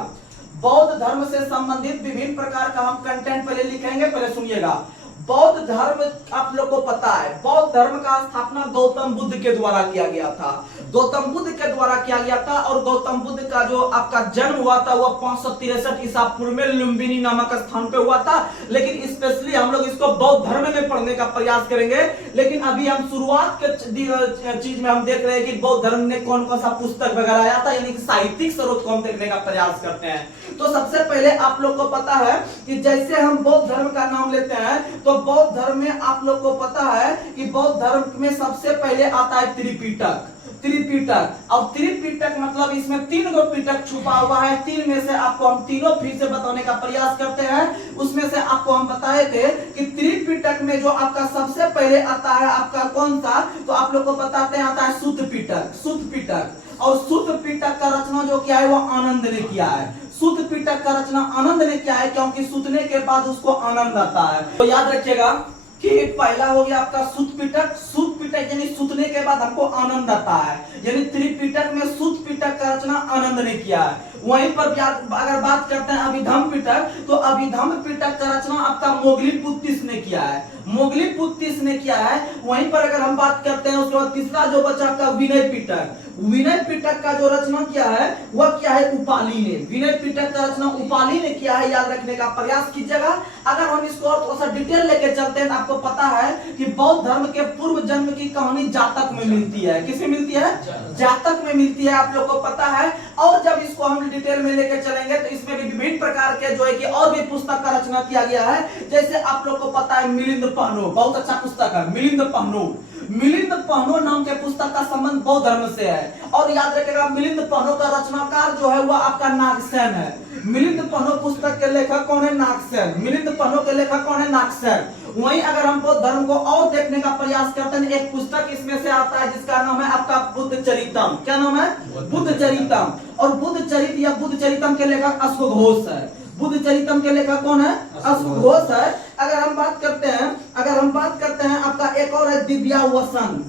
बौद्ध धर्म से संबंधित विभिन्न प्रकार का हम कंटेंट पहले लिखेंगे, पहले सुनिएगा। बौद्ध धर्म आप लोग को पता है, बौद्ध धर्म का स्थापना गौतम बुद्ध के द्वारा किया गया था, गौतम बुद्ध के द्वारा किया गया था। और गौतम बुद्ध का जो आपका जन्म हुआ था वह 563 ईसा पूर्व में लुम्बिनी नामक स्थान पे हुआ था। लेकिन स्पेशली हम लोग इसको बौद्ध धर्म में पढ़ने का प्रयास करेंगे। लेकिन अभी हम शुरुआत के चीज में हम देख रहे हैं कि बौद्ध धर्म ने कौन कौन सा पुस्तक वगैरह आया था, यानी कि साहित्यिक स्रोत को हम देखने का प्रयास करते हैं। तो सबसे पहले आप लोग को पता है कि जैसे हम बौद्ध धर्म का नाम लेते हैं, तो बौद्ध धर्म में आप लोग को पता है कि बौद्ध धर्म में सबसे पहले आता है त्रिपिटक। त्रिपिटक, और त्रिपिटक मतलब इसमें 3 गो पिटक छुपा हुआ है। 3 में से आपको हम तीनों फिर से बताने का प्रयास करते हैं। उसमें से आपको हम बताए थे कि त्रिपिटक में जो आपका सबसे पहले आता है आपका कौन सा, तो आप लोग को बताते हैं आता है सुत्त पिटक। सुत्त पिटक, और सुत्त पिटक का रचना जो किया है वो आनंद ने किया है। सुत पिटक का रचना आनंद ने किया है, क्योंकि सुतने के बाद उसको आनंद आता है। तो याद रखिएगा कि पहला हो गया आपका सुत पिटक। सुत पिटक यानी सुतने के बाद हमको आनंद आता है, यानी त्रिपिटक में सुत पिटक का रचना आनंद ने किया है। वहीं पर अगर बात करते हैं अभिधम पिटक, तो अभिधम पिटक का रचना आपका मोगली पुत्तिस ने किया है, मोगली पुत्तिस ने किया है। वहीं पर अगर हम बात करते हैं उसके बाद तीसरा जो बचा आपका विनय पिटक, विनय पिटक का जो रचना किया है वह क्या है, उपाली ने। विनय पिटक का रचना उपाली ने किया है, याद रखने का प्रयास कीजिएगा। अगर हम इसको और थोड़ा सा डिटेल लेके चलते हैं, आपको पता है कि बौद्ध धर्म के पूर्व जन्म की कहानी जातक में मिलती है। किसमें मिलती है? जातक में मिलती है, आप लोग को पता है। और जब इसको हम डिटेल में लेके चलेंगे तो इसमें भी विभिन्न प्रकार के जो है कि और भी पुस्तक का रचना किया गया है। जैसे आप लोग को पता है मिलिंद पहनो, बहुत अच्छा पुस्तक है मिलिंद पहनो। मिलिंद पहनो नाम के पुस्तक का संबंध बौद्ध धर्म से है। और याद रखिएगा मिलिंद पहनो का रचनाकार जो है वह आपका नागसेन है। मिलिंद पहनो पुस्तक के लेखक कौन है? नागसेन। मिलिंद पहनो के लेखक कौन है? नागसेन। वहीं अगर हम बौद्ध धर्म को और देखने का प्रयास करते हैं, एक पुस्तक इसमें से आता है जिसका नाम है आपका बुद्ध चरितम। क्या नाम है? बुद्ध चरितम। और बुद्ध चरित या बुद्ध चरितम के लेखक अश्वघोष है। बुद्ध चरितम के लेखक कौन है? अश्वघोष है। अगर हम बात करते हैं आपका एक और है दिव्यावसन।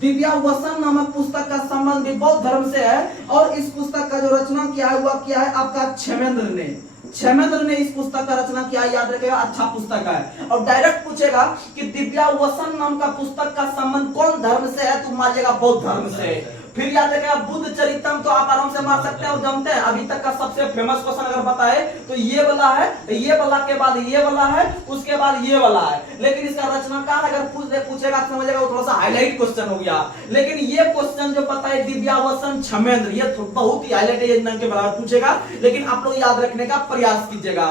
दिव्यावसन नामक पुस्तक का संबंध भी बौद्ध धर्म से है। और इस पुस्तक का जो रचना किया है वह किया है आपका क्षेमेंद्र ने इस पुस्तक का रचना किया। याद रखिएगा, अच्छा पुस्तक है। और डायरेक्ट पूछेगा कि दिव्यावसन नाम का पुस्तक का संबंध कौन धर्म से है, तो मानिएगा बौद्ध धर्म से। फिर याद रखिएगा बुद्ध चरितम तो आप आराम से मार सकते हैं और जानते हैं। अभी तक का सबसे फेमस क्वेश्चन अगर बताए तो ये वाला है, ये वाला के बाद ये वाला है, उसके बाद ये वाला है। लेकिन इसका रचनाकार अगर पूछेगा तो समझेगा वो थोड़ा सा हाईलाइट क्वेश्चन हो गया। लेकिन ये क्वेश्चन जो पता है दिव्यावसन क्षेमेंद्र, ये बहुत ही हाईलाइट है, के बराबर पूछेगा। लेकिन आप लोग याद रखने का प्रयास कीजिएगा।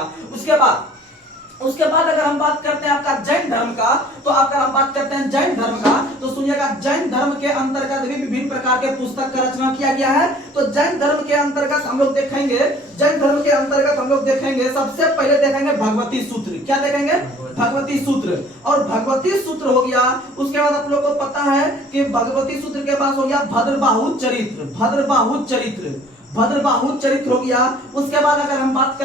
उसके बाद अगर हम बात करते हैं आपका जैन धर्म का, तो अगर हम बात करते हैं जैन धर्म का तो सुनिएगा, जैन धर्म के अंतर्गत भी विभिन्न प्रकार के पुस्तक का रचना किया गया है। तो जैन धर्म के अंतर्गत हम लोग देखेंगे, सबसे पहले देखेंगे भगवती सूत्र। क्या देखेंगे? भगवती सूत्र। और भगवती सूत्र हो गया, उसके बाद आप लोग को पता है कि भगवती सूत्र के पास हो गया भद्रबाहु चरित्र हो गया। उसके बाद अगर हम बात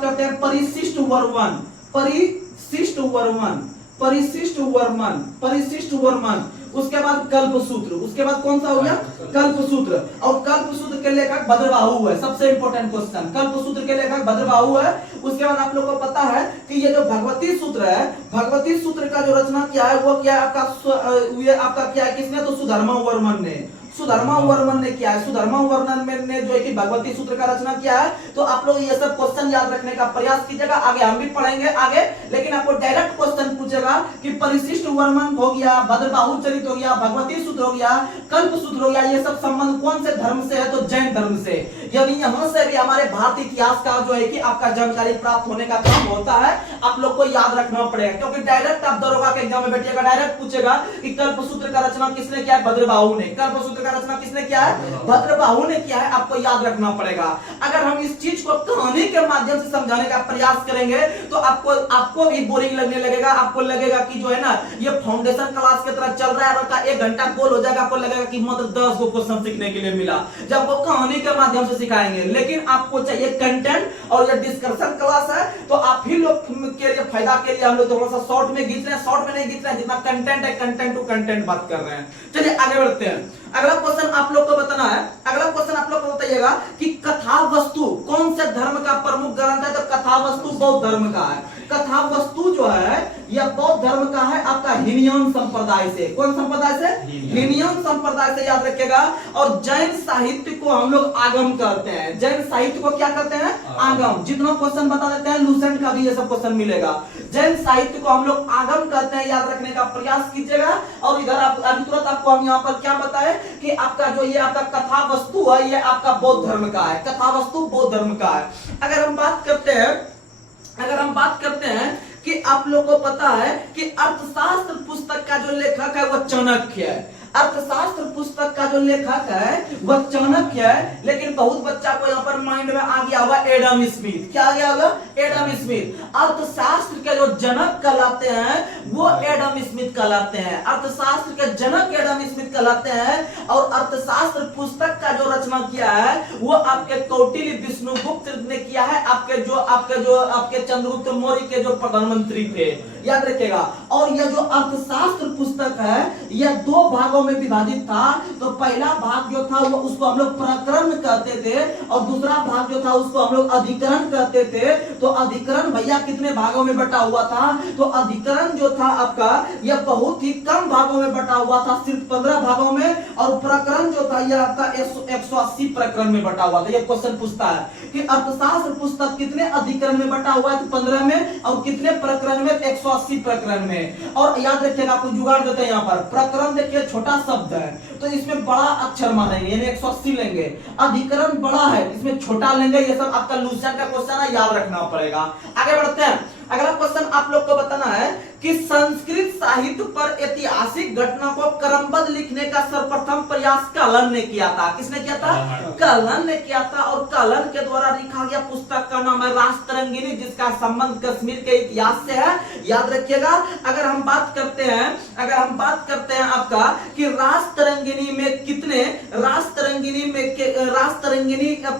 करते हैं परिशिष्ट वर्मन। उसके बाद कल्पसूत्र। उसके बाद कौन सा हो गया? कल्पसूत्र। और कल्पसूत्र के लेखक भद्रबाहु है। सबसे इंपॉर्टेंट क्वेश्चन, कल्पसूत्र के लेखक भद्रबाहु है। उसके बाद आप लोग को पता है कि ये जो भगवती सूत्र है, भगवती सूत्र का जो रचना किया है वो क्या है आपका क्या है, किसने? तो सुधर्मा वर्मन ने किया है। सुधर्मा वर्मन ने जो है कि भगवती सूत्र का रचना किया है। तो आप लोग ये सब क्वेश्चन याद रखने का प्रयास कीजिएगा। आगे हम भी पढ़ेंगे आगे, लेकिन आपको डायरेक्ट क्वेश्चन पूछेगा कि परिशिष्ट वर्मन हो गया, भद्रबाहु चरित हो गया, भगवती सूत्र हो गया, कल्प सूत्र हो गया, ये सब संबंध कौन से धर्म से है? तो जैन धर्म से। यानी यहाँ से भी हमारे भारतीय इतिहास का जो है कि आपका जानकारी प्राप्त होने का काम होता है। आप लोग को याद रखना पड़ेगा, क्योंकि डायरेक्ट आप दरोगा के एग्जाम में बैठिएगा, डायरेक्ट पूछेगा कि कल्प सूत्र का रचना किसने किया है? भद्रबाहु ने। कल्प सूत्र का रचना किसने किया है? भद्रबाहु ने किया है। आपको याद रखना पड़ेगा। अगर हम इस चीज को कहानी के माध्यम से समझाने का प्रयास करेंगे तो आपको भी बोरिंग लगने लगेगा। आपको लगेगा कि जो है ना ये फाउंडेशन क्लास की तरह चल रहा है, और 1 घंटा गोल हो जाएगा। आपको लगेगा कि मात्र 10 को क्वेश्चन सीखने के लिए मिला, जब वो कहानी के माध्यम से सिखाएंगे। लेकिन आपको चाहिए कंटेंट, और ये डिस्कशन क्लास है तो आप ही लोग के लिए फायदा के लिए हम लोग थोड़ा सा शॉर्ट में खींच रहे हैं। शॉर्ट में नहीं खींच रहे हैं, जितना कंटेंट है कंटेंट टू कंटेंट बात कर रहे हैं। चलिए आगे बढ़ते हैं। अगला क्वेश्चन आप लोग को बताना है, बताइएगा कि कथा वस्तु कौन से धर्म का प्रमुख ग्रंथ है? तो कथा वस्तु बौद्ध धर्म का है। कथा वस्तु जो है यह बौद्ध धर्म का है, आपका हीनियन संप्रदाय से। कौन संप्रदाय से? हीनियन संप्रदाय से, याद रखिएगा। और जैन साहित्य को हम लोग आगम करते हैं। जैन साहित्य को क्या करते हैं? आगम। जितना क्वेश्चन बता देते हैं, लूसेंट का भी ये सब क्वेश्चन मिलेगा। जैन साहित्य को हम लोग आगम करते हैं, याद रखने का प्रयास कीजिएगा। और इधर आप अभी तुरंत आपको हम यहाँ पर क्या बताएं कि आपका जो ये आपका कथा वस्तु है, ये आपका बौद्ध धर्म का है। कथा वस्तु बौद्ध धर्म का है। अगर हम बात करते हैं कि आप लोग को पता है कि अर्थशास्त्र पुस्तक का जो लेखक है वह चाणक्य है। अर्थशास्त्र पुस्तक का जो लेखक है वह चाणक्य है। लेकिन बहुत बच्चा को यहाँ पर माइंड में आ गया होगा एडम स्मिथ। क्या आ गया होगा? Adam Smith. अर्थशास्त्र के जो जनक कहलाते हैं वो एडम स्मिथ कहलाते हैं। अर्थशास्त्र के जनक एडम स्मिथ कहलाते हैं। और अर्थशास्त्र पुस्तक का जो रचना किया है वो आपके कौटिल्य विष्णुगुप्त ने किया है, आपके चंद्रगुप्त मौर्य के जो प्रधानमंत्री थे, याद रखिएगा। और यह जो अर्थशास्त्र पुस्तक है यह दो भागों में विभाजित था। तो पहला भाग जो था वो उसको हम लोग प्रकरण कहते थे और दूसरा भाग जो था उसको हम लोग अधिकरण कहते थे। तो अधिकरण भैया कितने भागों में बटा हुआ था? तो अधिकरण जो था आपका यह बहुत ही कम भागों में बटा हुआ था, सिर्फ 15 भागों में। और प्रकरण जो था यह आपका 180 प्रकरण में बटा हुआ था। यह क्वेश्चन पूछता है कि अर्थशास्त्र पुस्तक कितने अधिकरण में बटा हुआ है? तो 15 में। और कितने प्रकरण में? 180 प्रकरण में। और याद रखिएगा, आपको जुगाड़ देते हैं यहाँ पर। प्रकरण देखिए छोटा शब्द है तो इसमें बड़ा अक्षर मानेंगे, यानी 180 लेंगे। अधिकरण बड़ा है, इसमें छोटा लेंगे। ये सब आपका लूसेंट का क्वेश्चन है, याद रखना पड़ेगा। आगे बढ़ते हैं। अगला क्वेश्चन आप लोग को बताना है कि संस्कृत साहित्य पर ऐतिहासिक घटना को क्रमबद्ध लिखने का सर्वप्रथम प्रयास कलन ने किया था। किसने किया था? कलन ने किया था। और कलन के द्वारा लिखा गया पुस्तक का नाम है राजतरंगिणी, जिसका संबंध कश्मीर के इतिहास से है, याद रखिएगा। अगर हम बात करते हैं आपका कि राजतरंगिणी में कितने, राजतरंगिणी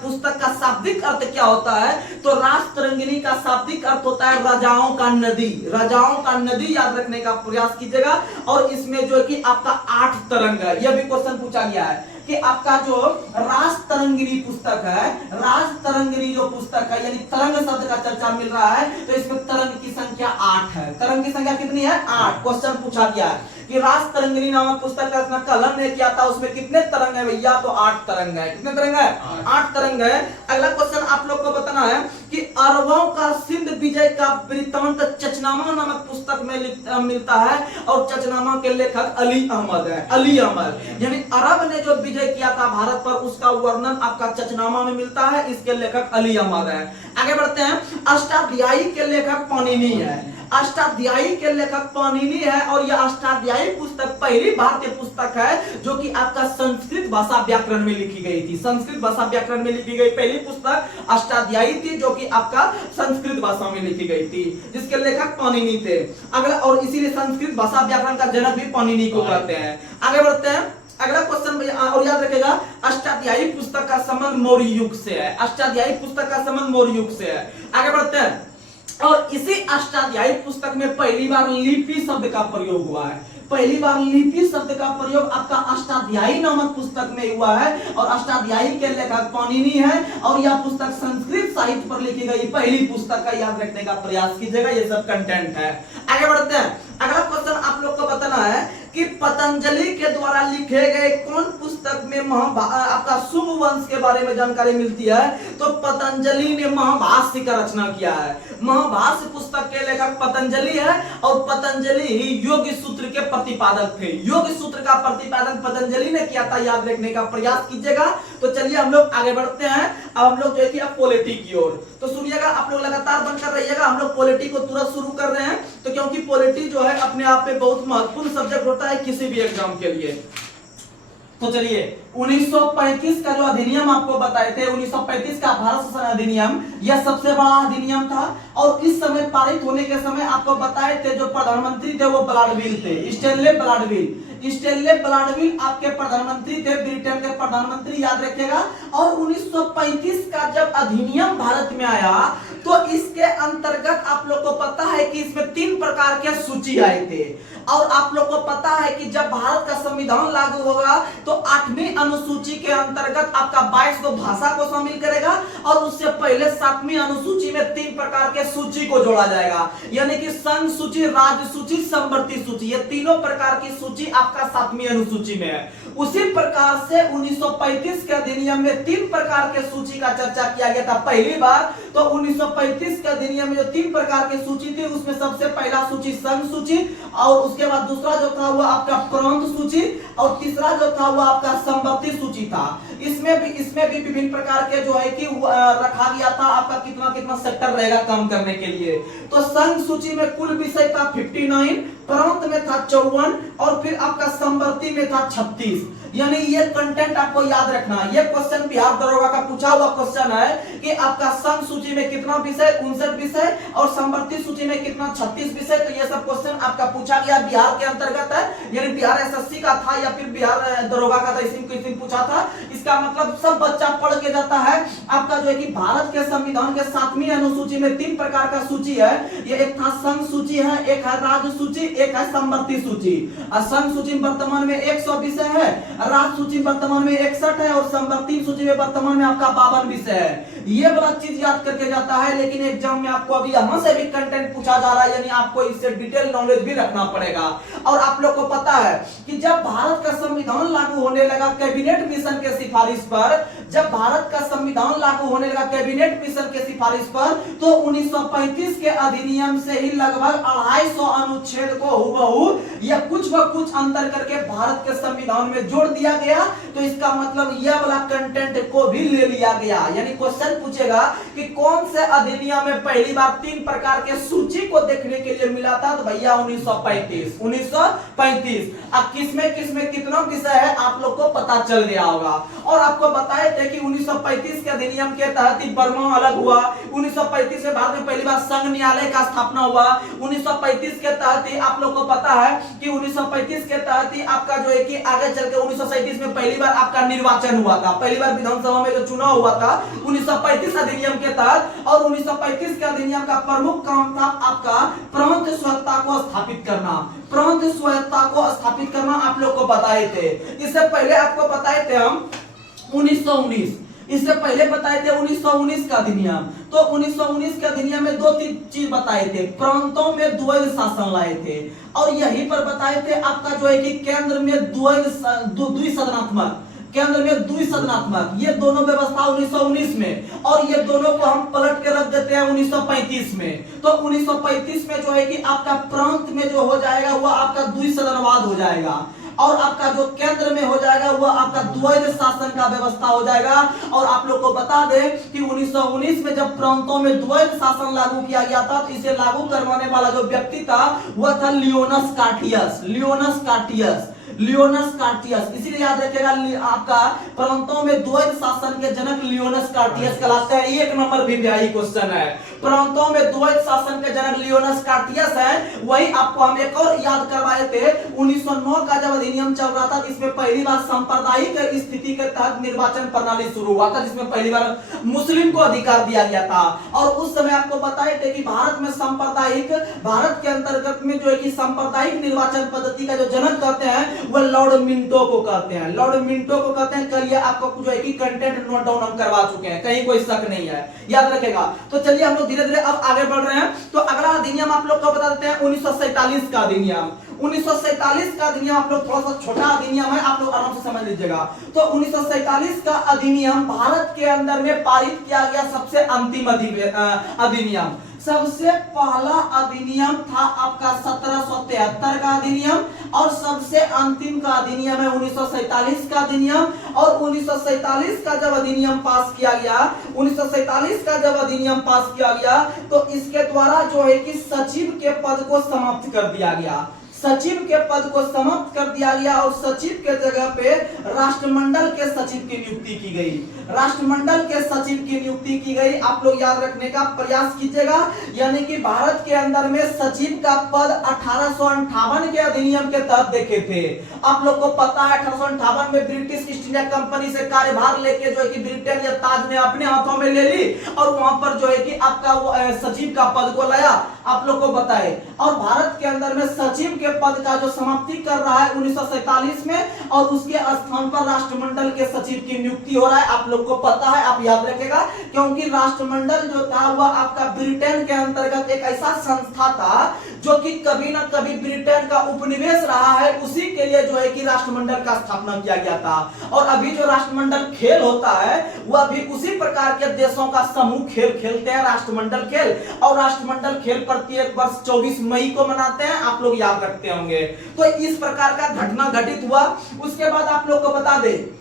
पुस्तक का शाब्दिक अर्थ क्या होता है? तो राजतरंगिणी का शाब्दिक अर्थ होता है राजाओं का नदी। राजाओं का नदी याद रखने का प्रयास कीजिएगा। और इसमें जो है कि आपका 8 तरंग है, यह भी क्वेश्चन पूछा गया है कि आपका जो राजतरंगिणी पुस्तक है, राजतरंगिणी जो पुस्तक है, यानी तरंग शब्द का चर्चा मिल रहा है, तो इसमें तरंग की संख्या 8 है। तरंग की संख्या कितनी है? 8। क्वेश्चन पूछा गया है कि राजतरंगिणी नामक पुस्तक का रचना कलन ने किया था, उसमें कितने तरंग है भैया? तो 8 तरंग है। कितने तरंग है? 8 तरंग है। अगला क्वेश्चन आप लोग को बताना है कि अरबों का सिंध विजय का वृत्तांत चचनामा नामक पुस्तक में मिलता है और चचनामा के लेखक अली अहमद है। अली अहमद यानी अरब ने जो विजय किया था भारत पर, उसका वर्णन आपका चचनामा में मिलता है। इसके लेखक अली अहमद है। आगे बढ़ते हैं। अष्टाध्यायी के लेखक पाणिनि है। अष्टाध्यायी के लेखक पाणिनि है। और यह अष्टाध्यायी पुस्तक पहली भारतीय पुस्तक है जो कि आपका संस्कृत भाषा व्याकरण में लिखी गई थी। संस्कृत भाषा व्याकरण में लिखी गई पहली पुस्तक अष्टाध्यायी थी, जो कि आपका संस्कृत भाषा में लिखी गई थी, जिसके लेखक पाणिनि थे। अगला, और इसीलिए संस्कृत भाषा व्याकरण का जनक भी पाणिनि को कहते हैं। आगे बढ़ते हैं। अगला क्वेश्चन, और याद रखेगा, अष्टाध्यायी पुस्तक का संबंध मौर्य युग से है। अष्टाध्यायी पुस्तक का संबंध मौर्य युग से है। आगे बढ़ते हैं। और इसी अष्टाध्यायी पुस्तक में पहली बार लिपि शब्द का प्रयोग हुआ है। पहली बार लिपि शब्द का प्रयोग आपका अष्टाध्यायी नामक पुस्तक में हुआ है। और अष्टाध्यायी के लेखक पाणिनि है। और यह पुस्तक संस्कृत साहित्य पर लिखी गई पहली पुस्तक का याद रखने का प्रयास कीजिएगा। ये सब कंटेंट है। आगे बढ़ते हैं। अगला क्वेश्चन आप लोग को बताना है कि पतंजलि के द्वारा लिखे गए कौन पुस्तक में आपका शुभ वंश के बारे में जानकारी मिलती है? तो पतंजलि ने महाभाष्य का रचना किया है। महाभाष्य पुस्तक के लेखक पतंजलि है। और पतंजलि ही योग सूत्र के प्रतिपादक थे। योग सूत्र का प्रतिपादन पतंजलि ने किया था, याद रखने का प्रयास कीजिएगा। तो चलिए हम लोग आगे बढ़ते हैं। अब हम लोग जो है पॉलिटी की ओर, तो सुनिएगा, आप लोग लगातार बनकर रहिएगा। हम लोग पॉलिटी को तुरंत शुरू कर रहे हैं, तो क्योंकि पॉलिटी जो है अपने आप में बहुत महत्वपूर्ण सब्जेक्ट होता है किसी भी एग्जाम के लिए। तो चलिए 1935 का जो अधिनियम आपको बताए थे, 1935 का भारत शासन अधिनियम, यह सबसे बड़ा अधिनियम था। और इस समय पारित होने के समय आपको बताए थे जो प्रधानमंत्री थे वो ब्लाडविल थे, स्टैनले ब्लाडविल। स्टैनले ब्लाडविल आपके प्रधानमंत्री थे, ब्रिटेन के प्रधानमंत्री, याद रखिएगा। और 1935 का जब अधिनियम भारत में आया तो इसके अंतर्गत आप लोग को पता है कि इसमें 3 प्रकार के सूची आए थे। और आप लोग को पता है कि जब भारत का संविधान लागू होगा तो 8वीं अनुसूची के अंतर्गत आपका 22 भाषा को शामिल करेगा। और उससे पहले 7वीं अनुसूची में 3 प्रकार के सूची को जोड़ा जाएगा, यानी कि संघ सूची, राज्य सूची, समवर्ती सूची। ये तीनों प्रकार की सूची आपका 7वीं अनुसूची में है। उसी प्रकार से 1935 के अधिनियम में 3 प्रकार के सूची का चर्चा किया गया था पहली बार। तो 1935 के अधिनियम में जो 3 प्रकार की सूची थी उसमें सबसे पहला सूची संघ सूची, और उसके बाद दूसरा जो था वो आपका प्रांत सूची, और तीसरा जो था वो आपका समवर्ती सूची था। इसमें भी विभिन्न प्रकार के जो है कि रखा गया था आपका कितना कितना सेक्टर रहेगा काम करने के लिए। तो संघ सूची में कुल विषय था 59, प्रांत में था 54 और फिर आपका समवर्ती में था 36। यानी ये कंटेंट आपको याद रखना है। ये क्वेश्चन बिहार दरोगा का पूछा हुआ क्वेश्चन है कि आपका संघ सूची में कितना विषय, 59 विषय और समवर्ती सूची में कितना, 36 विषय। तो ये सब क्वेश्चन आपका पूछा गया बिहार के अंतर्गत है, यानी बिहार एसएससी का था या फिर बिहार दरोगा का था, इसी पूछा था। इसका मतलब सब बच्चा पढ़ के जाता है आपका जो है कि भारत के संविधान के 7वीं अनुसूची में 3 प्रकार का सूची है। ये एक था संघ सूची है, एक है राज्य सूची, एक है समवर्ती सूची। संघ सूची वर्तमान में 100 विषय है, राज्य सूची वर्तमान में 61 है और समवर्ती सूची में वर्तमान में आपका 52 विषय है। ये वाला चीज याद करके जाता है, लेकिन एग्जाम में आपको अभी यहां से भी कंटेंट पूछा जा रहा है, यानी आपको इससे डिटेल नॉलेज भी रखना पड़ेगा। और आप लोग को पता है कि जब भारत का संविधान लागू होने लगा कैबिनेट मिशन के सिफारिश पर, जब भारत का संविधान लागू होने लगा कैबिनेट मिशन के सिफारिश पर, तो 1935 के अधिनियम से ही लगभग 250 अनुच्छेद को हुबहू या कुछ व कुछ अंतर करके भारत के संविधान में जोड़ दिया गया। तो इसका मतलब यह वाला कंटेंट को भी ले लिया गया। यानी क्वेश्चन पूछेगा कि कौन से अधिनियम में पहली बार 3 प्रकार के सूची को देखने के लिए मिला था, तो भैया 1935। अब किसमें कितना विषय है आप लोग को पता चल गया होगा। और आपको बताए थे कि 1935 के अधिनियम के तहत ही बर्मा अलग हुआ। 1935 में भारत में पहली बार संघ न्यायालय का स्थापना हुआ। 1935 के तहत ही आप लोग को पता है कि 1935 के तहत ही आपका जो है कि आगे चल के 1937 में पहली बार आपका निर्वाचन हुआ था, पहली बार विधानसभा में जो चुनाव हुआ था 1935 अधिनियम के तहत। और 1935 के अधिनियम का प्रमुख काम था आपका प्रांत स्वायत्तता को स्थापित करना। प्रांत स्वायत्तता को स्थापित करना आप लोग को बताए थे। इससे पहले आपको बताए थे हम 1919, इससे पहले बताए थे 1919 का अधिनियम। तो 1919 के अधिनियम में 2-3 चीज बताए थे। प्रांतों में द्वैध शासन लाए थे और यहीं पर बताए थे आपका जो है कि केंद्र में द्विसदनात्मक, केंद्र में द्विसदनात्मक, ये दोनों व्यवस्था 1919 में, और ये दोनों को हम पलट के रख देते हैं 1935 में। तो 1935 में जो है कि आपका प्रांत में जो हो जाएगा वह आपका द्विसदनवाद हो जाएगा और आपका जो केंद्र में हो जाएगा वह आपका द्वैध शासन का व्यवस्था हो जाएगा। और आप लोग को बता दें कि 1919 में जब प्रांतों में द्वैध शासन लागू किया गया था, तो इसे लागू करवाने वाला जो व्यक्ति था वह था लियोनस कार्टियस। इसीलिए याद रखिएगा आपका प्रांतों में द्वैध शासन के जनक लियोनस कार्टियस कहलाते हैं। 1 नंबर विद्यायी क्वेश्चन है, प्रांतों में द्वैध शासन के जनक लियोनस कार्टियस है। वही आपको हम एक और याद करवाए थे, 1909 का जब अधिनियम चल रहा था जिसमें पहली बार सांप्रदायिक स्थिति के तहत निर्वाचन प्रणाली शुरू हुआ था, जिसमें पहली बार मुस्लिम को अधिकार दिया गया था। और उस समय आपको बताए थे कि भारत में सांप्रदायिक, भारत के अंतर्गत में जो है कि सांप्रदायिक निर्वाचन पद्धति का जो जनक कहते हैं वह लॉर्ड मिंटो को कहते हैं। लॉर्ड मिंटो को कहते हैं। कल ये आपको जो है कि कंटेंट नोट डाउन हम करवा चुके हैं, कहीं कोई शक नहीं है, याद रखेगा। तो चलिए हम लोग धीरे धीरे अब आगे बढ़ रहे हैं। तो अगला अधिनियम आप लोग को बता देते हैं 1947 का अधिनियम। 1947 का अधिनियम आप लोग थोड़ा सा छोटा अधिनियम है, आप लोग आराम से समझ लीजिएगा। तो 1947 का अधिनियम भारत के अंदर में पारित किया गया सबसे अंतिम अधिनियम। सबसे पहला अधिनियम था आपका 1773 का अधिनियम और सबसे अंतिम का अधिनियम है 1947 का अधिनियम। और 1947 का जब अधिनियम पास किया गया, 1947 का जब अधिनियम पास किया गया तो इसके द्वारा जो है कि सचिव के पद को समाप्त कर दिया गया। सचिव के पद को समाप्त कर दिया गया और सचिव के जगह पे राष्ट्रमंडल के सचिव की नियुक्ति की गई। राष्ट्रमंडल के सचिव की नियुक्ति की गई। आप लोग याद रखने का प्रयास कीजिएगा। यानी कि भारत के अंदर में सचिव का पद 1858 के अधिनियम के तहत देखे थे। आप लोग को पता है 1858 में ब्रिटिश ईस्ट इंडिया कंपनी से कार्यभार लेके जो है कि ब्रिटेन या ताज ने अपने हाथों में ले ली और वहां पर जो है कि आपका सचिव का पद को लाया। आप लोग को बताए और भारत के अंदर में सचिव के पद का जो समाप्ति कर रहा है 1947 में और उसके स्थान पर राष्ट्रमंडल के सचिव की नियुक्ति हो रहा है। आप लोग को पता है, आप याद रखेगा, क्योंकि राष्ट्रमंडल जो था वह आपका ब्रिटेन के अंतर्गत एक ऐसा संस्था था जो कि कभी ना कभी ब्रिटेन का उपनिवेश रहा है। उसी के लिए जो है कि राष्ट्रमंडल का स्थापना किया गया था। और अभी जो राष्ट्रमंडल खेल होता है वह भी उसी प्रकार के देशों का समूह खेल खेलते हैं, राष्ट्रमंडल खेल। और राष्ट्रमंडल खेल प्रत्येक वर्ष 24 मई को मनाते हैं, आप लोग याद रखते होंगे। तो इस प्रकार का घटना घटित हुआ। उसके बाद आप लोग को बता दें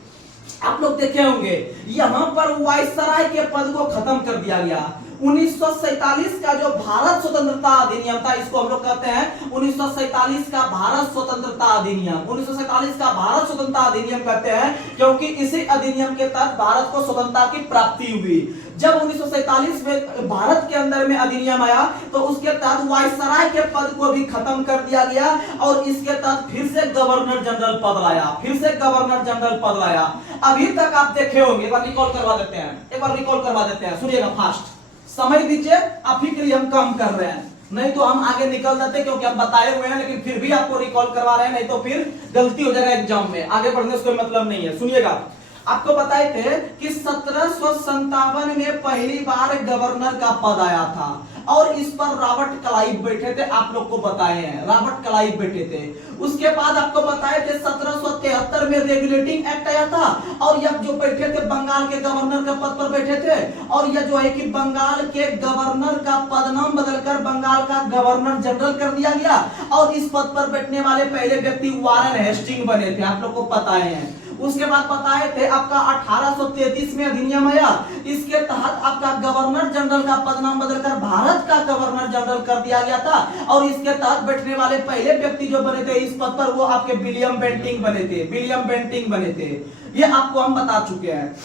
आप लोग देखे होंगे यहां पर वायसराय के पद को खत्म कर दिया गया। 1947 का जो भारत स्वतंत्रता अधिनियम था, इसको हम लोग कहते हैं 1947 का भारत स्वतंत्रता अधिनियम। 1947 का भारत स्वतंत्रता अधिनियम कहते हैं क्योंकि इसी अधिनियम के तहत भारत को स्वतंत्रता की प्राप्ति हुई। जब 1947 में भारत के अंदर में अधिनियम आया तो उसके तहत वायसराय के पद को भी खत्म कर दिया गया और इसके तहत फिर से गवर्नर जनरल पद लाया, फिर से गवर्नर जनरल पद लाया। अभी तक आप देखे होंगे, एक बार रिकॉल करवा देते हैं, एक बार रिकॉल करवा देते हैं, सुनिएगा फास्ट, समय दीजिए, आप ही के लिए हम काम कर रहे हैं, नहीं तो हम आगे निकल जाते क्योंकि हम बताए हुए हैं, लेकिन फिर भी आपको रिकॉल करवा रहे हैं, नहीं तो फिर गलती हो जाएगा एग्जाम में, आगे बढ़ने से कोई मतलब नहीं है। सुनिएगा, आपको बताए थे कि 1757 में पहली बार गवर्नर का पद आया था और इस पर रॉबर्ट क्लाइव बैठे थे, आप लोग को बताए हैं, रॉबर्ट क्लाइव बैठे थे। उसके बाद आपको बताए थे 1773 में रेगुलेटिंग एक्ट आया था और यह जो बैठे थे बंगाल के गवर्नर के पद पर बैठे थे और यह जो है कि बंगाल के गवर्नर का पद नाम बदलकर बंगाल का गवर्नर जनरल कर दिया गया और इस पद पर बैठने वाले पहले व्यक्ति वारेन हेस्टिंग बने थे, आप लोग को पता है। उसके बाद बताए थे आपका 1833 में अधिनियम आया, इसके तहत आपका गवर्नर जनरल का पद नाम बदलकर भारत का गवर्नर जनरल कर दिया गया था और इसके तहत बैठने वाले पहले व्यक्ति जो बने थे इस पद पर वो आपके विलियम बेंटिंग बने थे, विलियम बेंटिंग बने थे, ये आपको हम बता चुके हैं।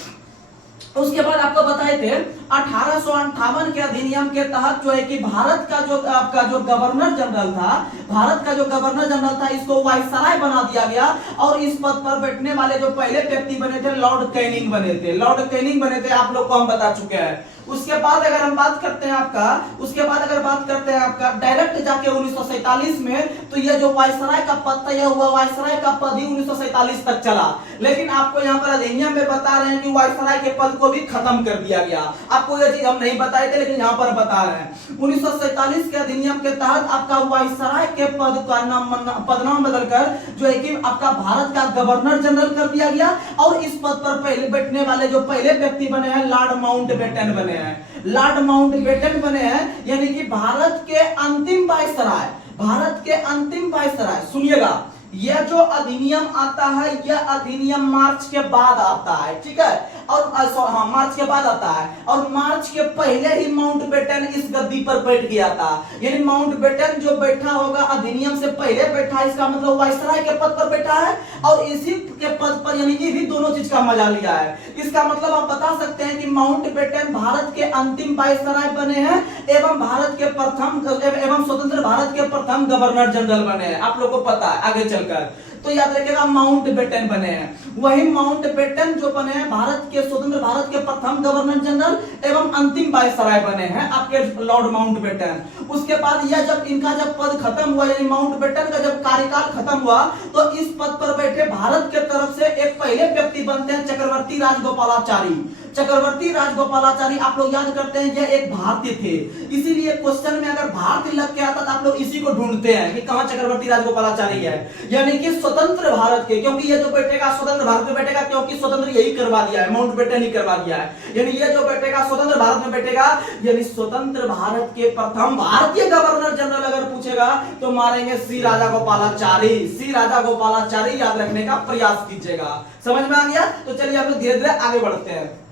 उसके बाद आपको बताए थे 1858 के अधिनियम के तहत जो है कि भारत का जो आपका जो गवर्नर जनरल था, भारत का जो गवर्नर जनरल था इसको वायसराय बना दिया गया और इस पद पर बैठने वाले जो पहले व्यक्ति बने थे लॉर्ड कैनिंग बने थे, लॉर्ड कैनिंग बने थे, आप लोग को हम बता चुके हैं। उसके बाद अगर हम बात करते हैं आपका, उसके बाद अगर बात करते हैं आपका डायरेक्ट जाके 1947 में, तो ये जो वायसराय का पद था यह हुआ वायसराय का पद ही 1947 तक चला, लेकिन आपको यहाँ पर अधिनियम में बता रहे हैं कि वायसराय के पद को भी खत्म कर दिया गया। आपको यह चीज हम नहीं बताए थे लेकिन यहाँ पर बता रहे हैं 1947 के अधिनियम के तहत आपका वायसराय के पद का नाम बदलकर जो है कि आपका भारत का गवर्नर जनरल कर दिया गया और इस पद पर पहले बैठने वाले जो पहले व्यक्ति बने हैं लॉर्ड माउंटबेटन बने हैं, लॉर्ड माउंटबेटन बने हैं, यानी कि भारत के अंतिम वायसराय, भारत के अंतिम वायसराय। सुनिएगा, यह जो अधिनियम आता है यह अधिनियम मार्च के बाद आता है, ठीक है, और हाँ मार्च के बाद आता है और मार्च के पहले ही माउंटबेटन इस गद्दी पर बैठ गया था, यानी माउंटबेटन जो बैठा होगा अधिनियम से पहले बैठा, इसका मतलब वायसराय के पद पर बैठा है और इसी के पद पर, यानी ये भी दोनों चीज का मजा लिया है। इसका मतलब आप बता सकते हैं कि माउंटबेटन भारत के अंतिम वायसराय बने हैं एवं भारत के प्रथम एवं स्वतंत्र भारत के प्रथम गवर्नर जनरल बने हैं, आप लोग को पता है आगे चलकर, तो याद रखिएगा माउंटबेटन बने हैं। वही माउंटबेटन जो बने हैं भारत के स्वतंत्र भारत के प्रथम गवर्नर जनरल एवं अंतिम वायसराय बने हैं आपके लॉर्ड माउंटबेटन। उसके बाद यह जब इनका जब पद खत्म हुआ, यानी माउंटबेटन का जब कार्यकाल खत्म हुआ, तो इस पद पर बैठे भारत के तरफ से एक पहले व्यक्ति बनते हैं चक्रवर्ती राजगोपालाचारी। चक्रवर्ती राजगोपालाचारी आप लोग याद करते हैं यह एक भारतीय थे, इसीलिए क्वेश्चन में अगर भारतीय लग के आता तो आप लोग इसी को ढूंढते हैं कि कहां चक्रवर्ती राजगोपालाचारी है, यानी कि स्वतंत्र भारत के, क्योंकि ये जो बैठेगा स्वतंत्र भारत में बैठेगा क्योंकि स्वतंत्र यही करवा दिया है, माउंटबेटन ही करवा दिया है, यानी ये जो बैठेगा स्वतंत्र भारत में बैठेगा, यानी स्वतंत्र भारत के प्रथम भारतीय गवर्नर जनरल अगर पूछेगा तो मारेंगे सी राजागोपालाचारी, सी राजागोपालाचारी याद रखने का प्रयास कीजिएगा। समझ में आ गया? तो चलिए हम लोग धीरे धीरे आगे बढ़ते हैं।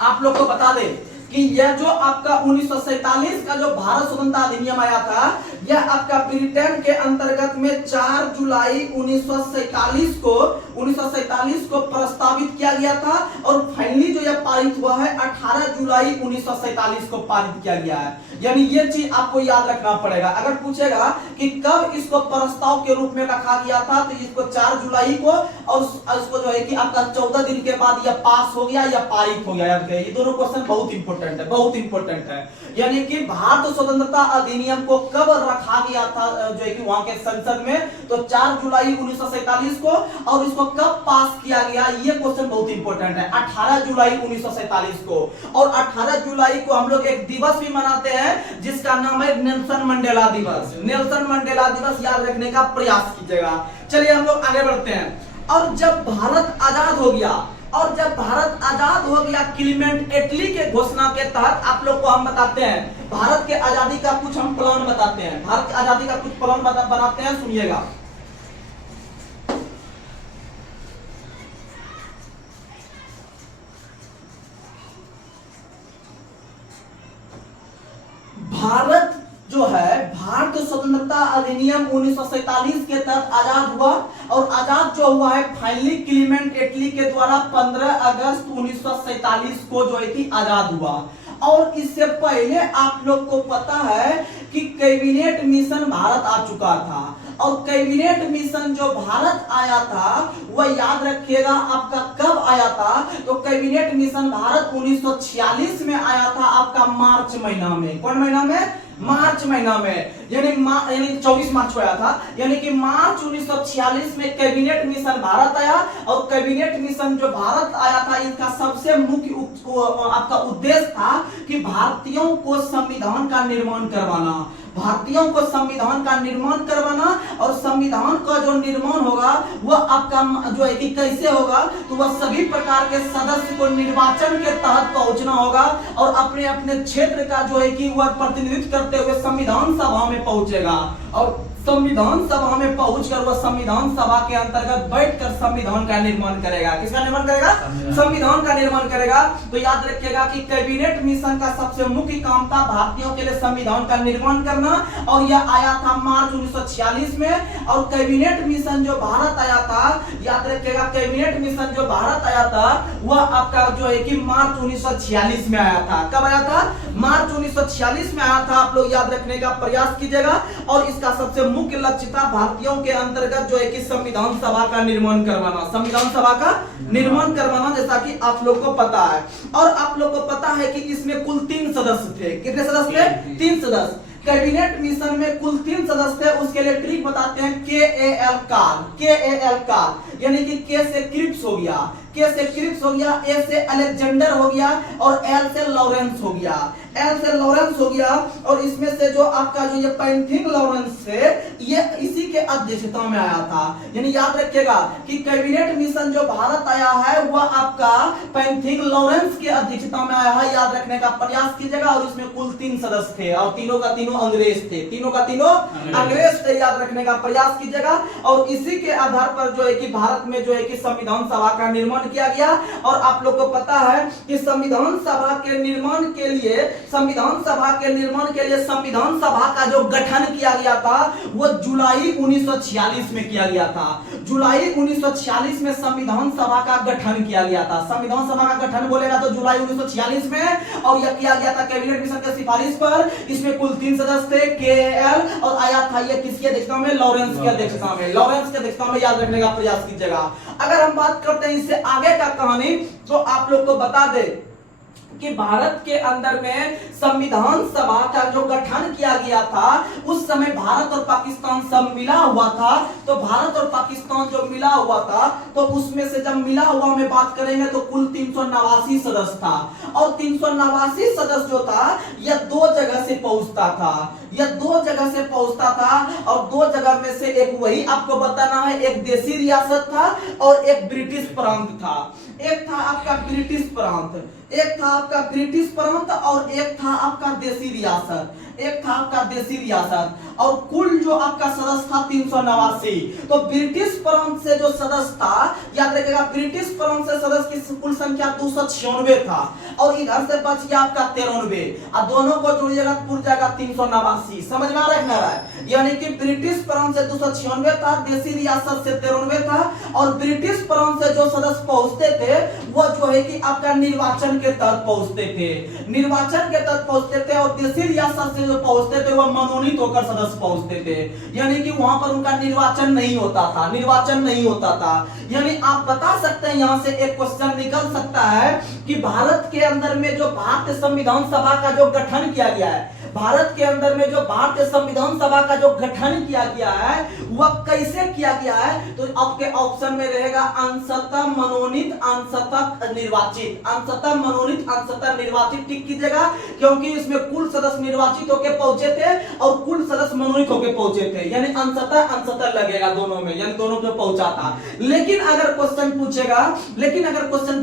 आप लोग को बता दें कि यह जो आपका 1947 का जो भारत स्वतंत्रता अधिनियम आया था यह आपका ब्रिटेन के अंतर्गत में 4 जुलाई 1947 को प्रस्तावित किया गया था और फाइनली जो यह पारित हुआ है 18 जुलाई 1947 को पारित किया गया है। यानी ये चीज आपको याद रखना पड़ेगा। अगर पूछेगा कि कब इसको प्रस्ताव के रूप में रखा गया था तो इसको 4 जुलाई को और इसको जो है कि आपका 14 दिन के बाद यह पास हो गया या पारित हो गया। याद रखिए ये दोनों क्वेश्चन बहुत इंपॉर्टेंट है, बहुत इंपॉर्टेंट है। यानी कि भारत स्वतंत्रता अधिनियम को कब रखा गया था जो है कि वहां के संसद में, तो 4 जुलाई 1947 को, और इसको कब पास किया गया ये क्वेश्चन बहुत इंपॉर्टेंट है, 18 जुलाई 1947 को। और 18 जुलाई को हम लोग एक दिवस भी मनाते हैं जिसका नाम है नेल्सन मंडेला दिवस। नेल्सन मंडेला दिवस याद रखने का प्रयास कीजिएगा। चलिए हम लोग आगे बढ़ते हैं। और जब भारत आजाद हो गया क्लीमेंट एटली के घोषणा के तहत आप लोग को हम बताते हैं भारत के आजादी का कुछ हम प्लान बताते हैं, भारत की आजादी का कुछ प्लान बनाते हैं। सुनिएगा, भारतीय स्वतंत्रता अधिनियम 1947 के तहत आजाद हुआ और आजाद जो हुआ है फाइनली क्लीमेंट एटली के द्वारा 15 अगस्त 1947 को जो है कि आजाद हुआ। और इससे पहले आप लोग को पता है कि कैबिनेट मिशन भारत आ चुका था और कैबिनेट मिशन जो भारत आया था वह याद रखिएगा आपका कब आया था, तो कैबिनेट मिशन भारत 1946 में आया था आपका मार्च महीना में। कौन महीना में? मार्च महीना में, यानी 24 मार्च को आया था, यानी कि मार्च 1946 में कैबिनेट मिशन भारत आया। और कैबिनेट मिशन जो भारत आया था इसका सबसे मुख्य आपका उद्देश्य था कि भारतीयों को संविधान का निर्माण करवाना, भारतीयों को संविधान का निर्माण करवाना। और संविधान का जो निर्माण होगा वह आपका जो है कि कैसे होगा, तो वह सभी प्रकार के सदस्य को निर्वाचन के तहत पहुंचना होगा और अपने अपने क्षेत्र का जो है कि वह प्रतिनिधित्व करते हुए संविधान सभा में पहुंचेगा और संविधान सभा में पहुंचकर वह संविधान सभा के अंतर्गत बैठकर संविधान का निर्माण करेगा। किसका निर्माण करेगा? संविधान का निर्माण करेगा। तो याद रखिएगा कि कैबिनेट मिशन का सबसे मुख्य काम था भारतीयों के लिए संविधान का निर्माण करना और यह आया था मार्च 1946 में। और कैबिनेट मिशन जो भारत आया था, याद रखिएगा कैबिनेट मिशन जो भारत आया था वह आपका जो है कि मार्च 1946 में आया था। कब आया था? मार्च 1946 में आया था। आप लोग याद रखने का प्रयास कीजिएगा। और इसका सबसे मुख्य लक्ष्य था भारतीयों के अंतर्गत जो है कि संविधान सभा का निर्माण करवाना, संविधान सभा का निर्माण करवाना, जैसा कि आप लोग को पता है। और आप लोग को पता है कि इसमें कुल 3 सदस्य थे। कितने सदस्य थे? 3 सदस्य। कैबिनेट मिशन में कुल 3 सदस्य थे। उसके लिए ट्रिक बताते हैं, KAL काल, यानी कि K से क्रिप्स हो गया, K से क्रिप्स हो गया, A से अलेक्जेंडर हो गया और L से लॉरेंस हो गया, L से लॉरेंस हो गया। और इसमें से जो आपका जो ये पैंथिंग लॉरेंस है ये इसी के अध्यक्षता में आया था। यानी याद रखिएगा कि कैबिनेट मिशन जो भारत आया है वह आपका पैंथिंग लॉरेंस के अध्यक्षता में आया है। याद रखने का प्रयास कीजिएगा। और इसमें कुल 3 सदस्य थे और तीनों का तीनों अंग्रेज थे, तीनों का तीनों अंग्रेज थे। याद रखने का प्रयास कीजिएगा। और इसी के आधार पर जो है कि भारत में जो है कि संविधान सभा का निर्माण किया गया। और आप लोग को पता है कि संविधान सभा के निर्माण के लिए संविधान सभा का जो गठन किया गया था वो जुलाई 1946 में किया गया था। जुलाई 1946 में संविधान सभा का गठन किया गया था। संविधान सभा का गठन बोलेगा तो जुलाई 1946 में। और यह किया गया था कैबिनेट मिशन की सिफारिश पर। इसमें कुल 3 सदस्य थे, KAL, और आया था ये किसकी अध्यक्षता में? लॉरेंस की अध्यक्षता में, लॉरेंस की अध्यक्षता में। याद रखने का प्रयास कीजिएगा। अगर हम बात करते हैं इससे आगे का कहानी, तो आप लोग को बता दे कि भारत के अंदर में संविधान सभा का जो गठन किया गया था उस समय भारत और पाकिस्तान सब मिला हुआ था। तो भारत और पाकिस्तान जो मिला हुआ था तो उसमें से जब मिला हुआ में बात करेंगे तो कुल 389 सदस्य था। और 389 सदस्य जो था यह 2 जगह से पहुंचता था, यह 2 जगह से पहुंचता था। और 2 जगह में से एक वही आपको बताना है, एक देसी रियासत था और एक ब्रिटिश प्रांत था। एक था आपका ब्रिटिश प्रांत, एक था आपका ब्रिटिश प्रांत और एक था आपका देसी रियासत, एक था आपका देसी रियासत। और कुल जो आपका सदस्य था 389। तो ब्रिटिश प्रांत से जो सदस्य था, याद रखिएगा ब्रिटिश प्रांत से सदस्य की कुल संख्या 296 था और इधर से बच गया आपका 93। और दोनों को जोड़िएगा पूरी जाएगा 389। समझ में आ रहा है? यानी कि ब्रिटिश प्रांत से 296 था, देसी रियासत से 93 था। और ब्रिटिश प्रांत से जो सदस्य पहुंचते थे वो जो है कि आपका निर्वाचन के तहत पहुंचते थे, निर्वाचन के तहत पहुंचते थे। और देसी रियासत से जो पहुंचते थे वह मनोनीत होकर सदस्य पहुंचते थे, यानी कि वहां पर उनका निर्वाचन नहीं होता था, निर्वाचन नहीं होता था। यानी आप बता सकते हैं यहां से एक क्वेश्चन निकल सकता है कि भारत के अंदर में जो भारतीय संविधान सभा का जो गठन किया गया है, भारत के अंदर में जो भारतीय संविधान सभा का जो गठन किया गया है वह कैसे किया गया है? तो आपके ऑप्शन में रहेगा अंशतः मनोनीत, अंशतः निर्वाचित, अंशतः मनोनीत, अंशतः निर्वाचित। टिक कीजिएगा क्योंकि इसमें कुल सदस्य निर्वाचित होकर पहुंचे थे और कुल सदस्य मनोनीत होकर पहुंचे थे, यानी अंशतः लगेगा दोनों में, यानी दोनों में पहुंचा था। लेकिन अगर क्वेश्चन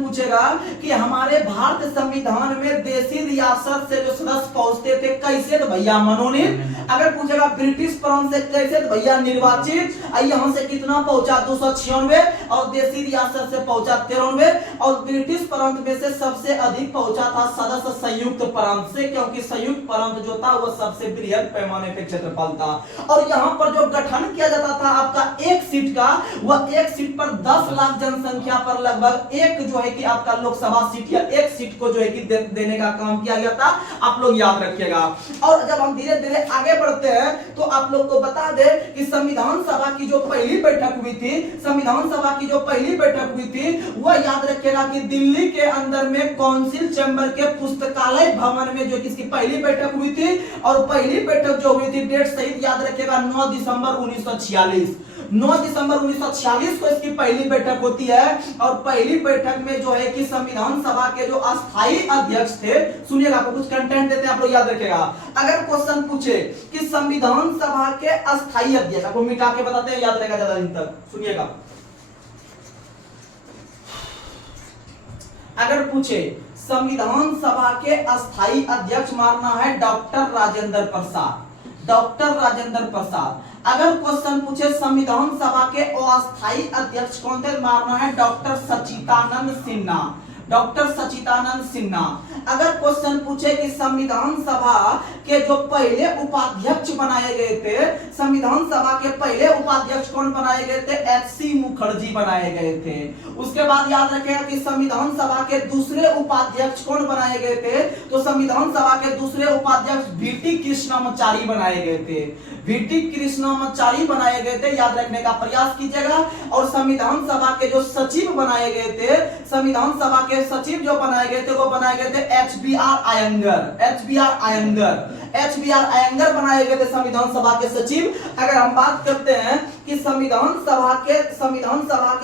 पूछेगा कि हमारे भारतीय संविधान में देसी रियासत से जो सदस्य पहुंचते थे कैसे, तो भैया मनोनीत। अगर पूछेगा ब्रिटिश प्रांत से कैसे, तो भैया निर्वाचित। यहाँ से कितना पहुंचा 296, और देशी रियासत से पहुंचा 93, और ब्रिटिश प्रांत में से सबसे अधिक पहुंचा था सदस्य संयुक्त प्रांत से, क्योंकि संयुक्त प्रांत जो था वो सबसे बृहद पैमाने पे क्षेत्रफल था। और यहाँ पर जो गठन किया जाता था आपका एक सीट का, वह एक सीट पर 10 लाख जनसंख्या पर लगभग एक जो है कि आपका लोकसभा सीट या एक सीट को जो है कि देने का काम किया गया था। आप लोग याद रखिएगा। और जब हम धीरे धीरे आगे बढ़ते हैं तो आप लोग को बता दे कि संविधान सभा की जो पहली बैठक हुई थी, संविधान सभा की जो पहली बैठक हुई थी, वह याद रखिएगा कि दिल्ली के अंदर में काउंसिल चैम्बर के पुस्तकालय भवन में जो किसकी पहली बैठक हुई थी। और पहली बैठक जो हुई थी, डेट सहित याद रखिएगा, 9 दिसंबर 1946। 9 दिसंबर 1946 को इसकी पहली बैठक होती है। और पहली बैठक में जो है कि संविधान सभा के जो अस्थायी अध्यक्ष थे, सुनिएगा, आपको कुछ कंटेंट देते हैं, आप लोग याद रखिएगा। अगर क्वेश्चन पूछे कि संविधान सभा के अस्थायी अध्यक्ष, आपको मिटा के बताते हैं, याद रहेगा ज्यादा दिन तक, सुनिएगा। अगर पूछे संविधान सभा के अस्थायी अध्यक्ष मानना है डॉक्टर राजेंद्र प्रसाद, डॉक्टर राजेंद्र प्रसाद। अगर क्वेश्चन पूछे संविधान सभा के अस्थायी अध्यक्ष कौन थे, मानना है डॉक्टर सच्चिदानंद सिन्हा, डॉक्टर सच्चिदानंद सिन्हा। अगर क्वेश्चन पूछे कि संविधान सभा के जो पहले उपाध्यक्ष बनाए गए थे, संविधान सभा के पहले उपाध्यक्ष कौन बनाए गए थे, एच.सी. मुखर्जी बनाए गए थे। उसके बाद याद रखेगा कि संविधान सभा के दूसरे उपाध्यक्ष कौन बनाए गए थे, तो संविधान सभा के दूसरे उपाध्यक्ष वी.टी. कृष्णामाचारी बनाए गए थे, वी.टी. कृष्णामाचारी बनाए गए थे, याद रखने का प्रयास कीजिएगा। और संविधान सभा के जो सचिव बनाए गए थे, संविधान सभा के सचिव जो बनाए गए थे, वो बनाए गए थे एच.बी.आर. अयंगर, एच.बी.आर. अयंगर, एच.बी.आर. अयंगर बनाए गए थे संविधान सभा के सचिव। अगर हम बात करते हैं कि संविधान सभा के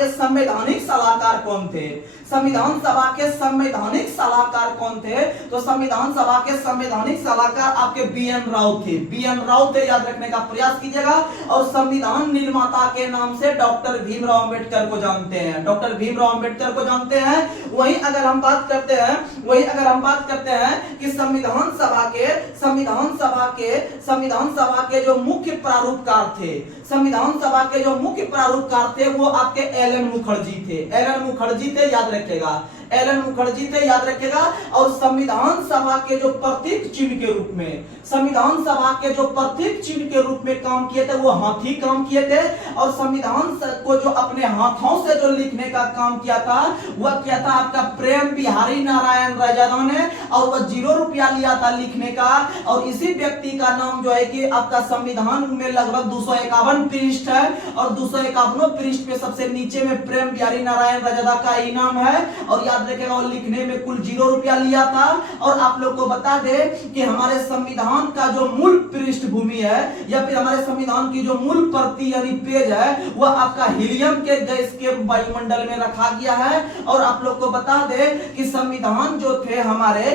संवैधानिक सलाहकार कौन थे, संविधान सभा के संवैधानिक सलाहकार कौन थे, तो संविधान सभा के संवैधानिक सलाहकार आपके बी.एन. राव थे, बी.एन. राव थे, याद रखने का प्रयास कीजिएगा। और संविधान निर्माता के नाम से डॉक्टर भीमराव अंबेडकर को जानते हैं, डॉक्टर भीमराव अंबेडकर को जानते हैं। वहीं अगर हम बात करते हैं कि संविधान सभा के जो मुख्य प्रारूपकार थे, संविधान सभा के जो मुख्य प्रारूपकार थे, वो आपके एल.एन. मुखर्जी थे, एल.एन. मुखर्जी थे, याद रखेगा, एल.एन. मुखर्जी थे, याद रखेगा। और संविधान सभा के जो प्रतीक चिन्ह के रूप में, संविधान सभा के जो प्रतीक चिन्ह के रूप में काम किए थे, वो हाथी काम किए थे। और संविधान को जो अपने हाथों से जो लिखने का काम किया था, वह किया था आपका प्रेम बिहारी नारायण रैजादा ने, और वह 0 रुपया लिया था लिखने का। और इसी व्यक्ति का नाम जो है कि आपका संविधान में लगभग 251 पृष्ठ है, और 251 पृष्ठ पे सबसे नीचे में प्रेम बिहारी नारायण रैजादा का इनाम है। और याद रखेगा, वो लिखने में कुल 0 रुपया लिया था। और आप लोग को बता दे कि हमारे संविधान का जो मूल पृष्ठभूमि है, या फिर हमारे संविधान की जो मूल प्रति यानी पेज है, वह आपका हीलियम के गैस के वायुमंडल में रखा गया है। और आप लोग को बता दे कि संविधान जो थे हमारे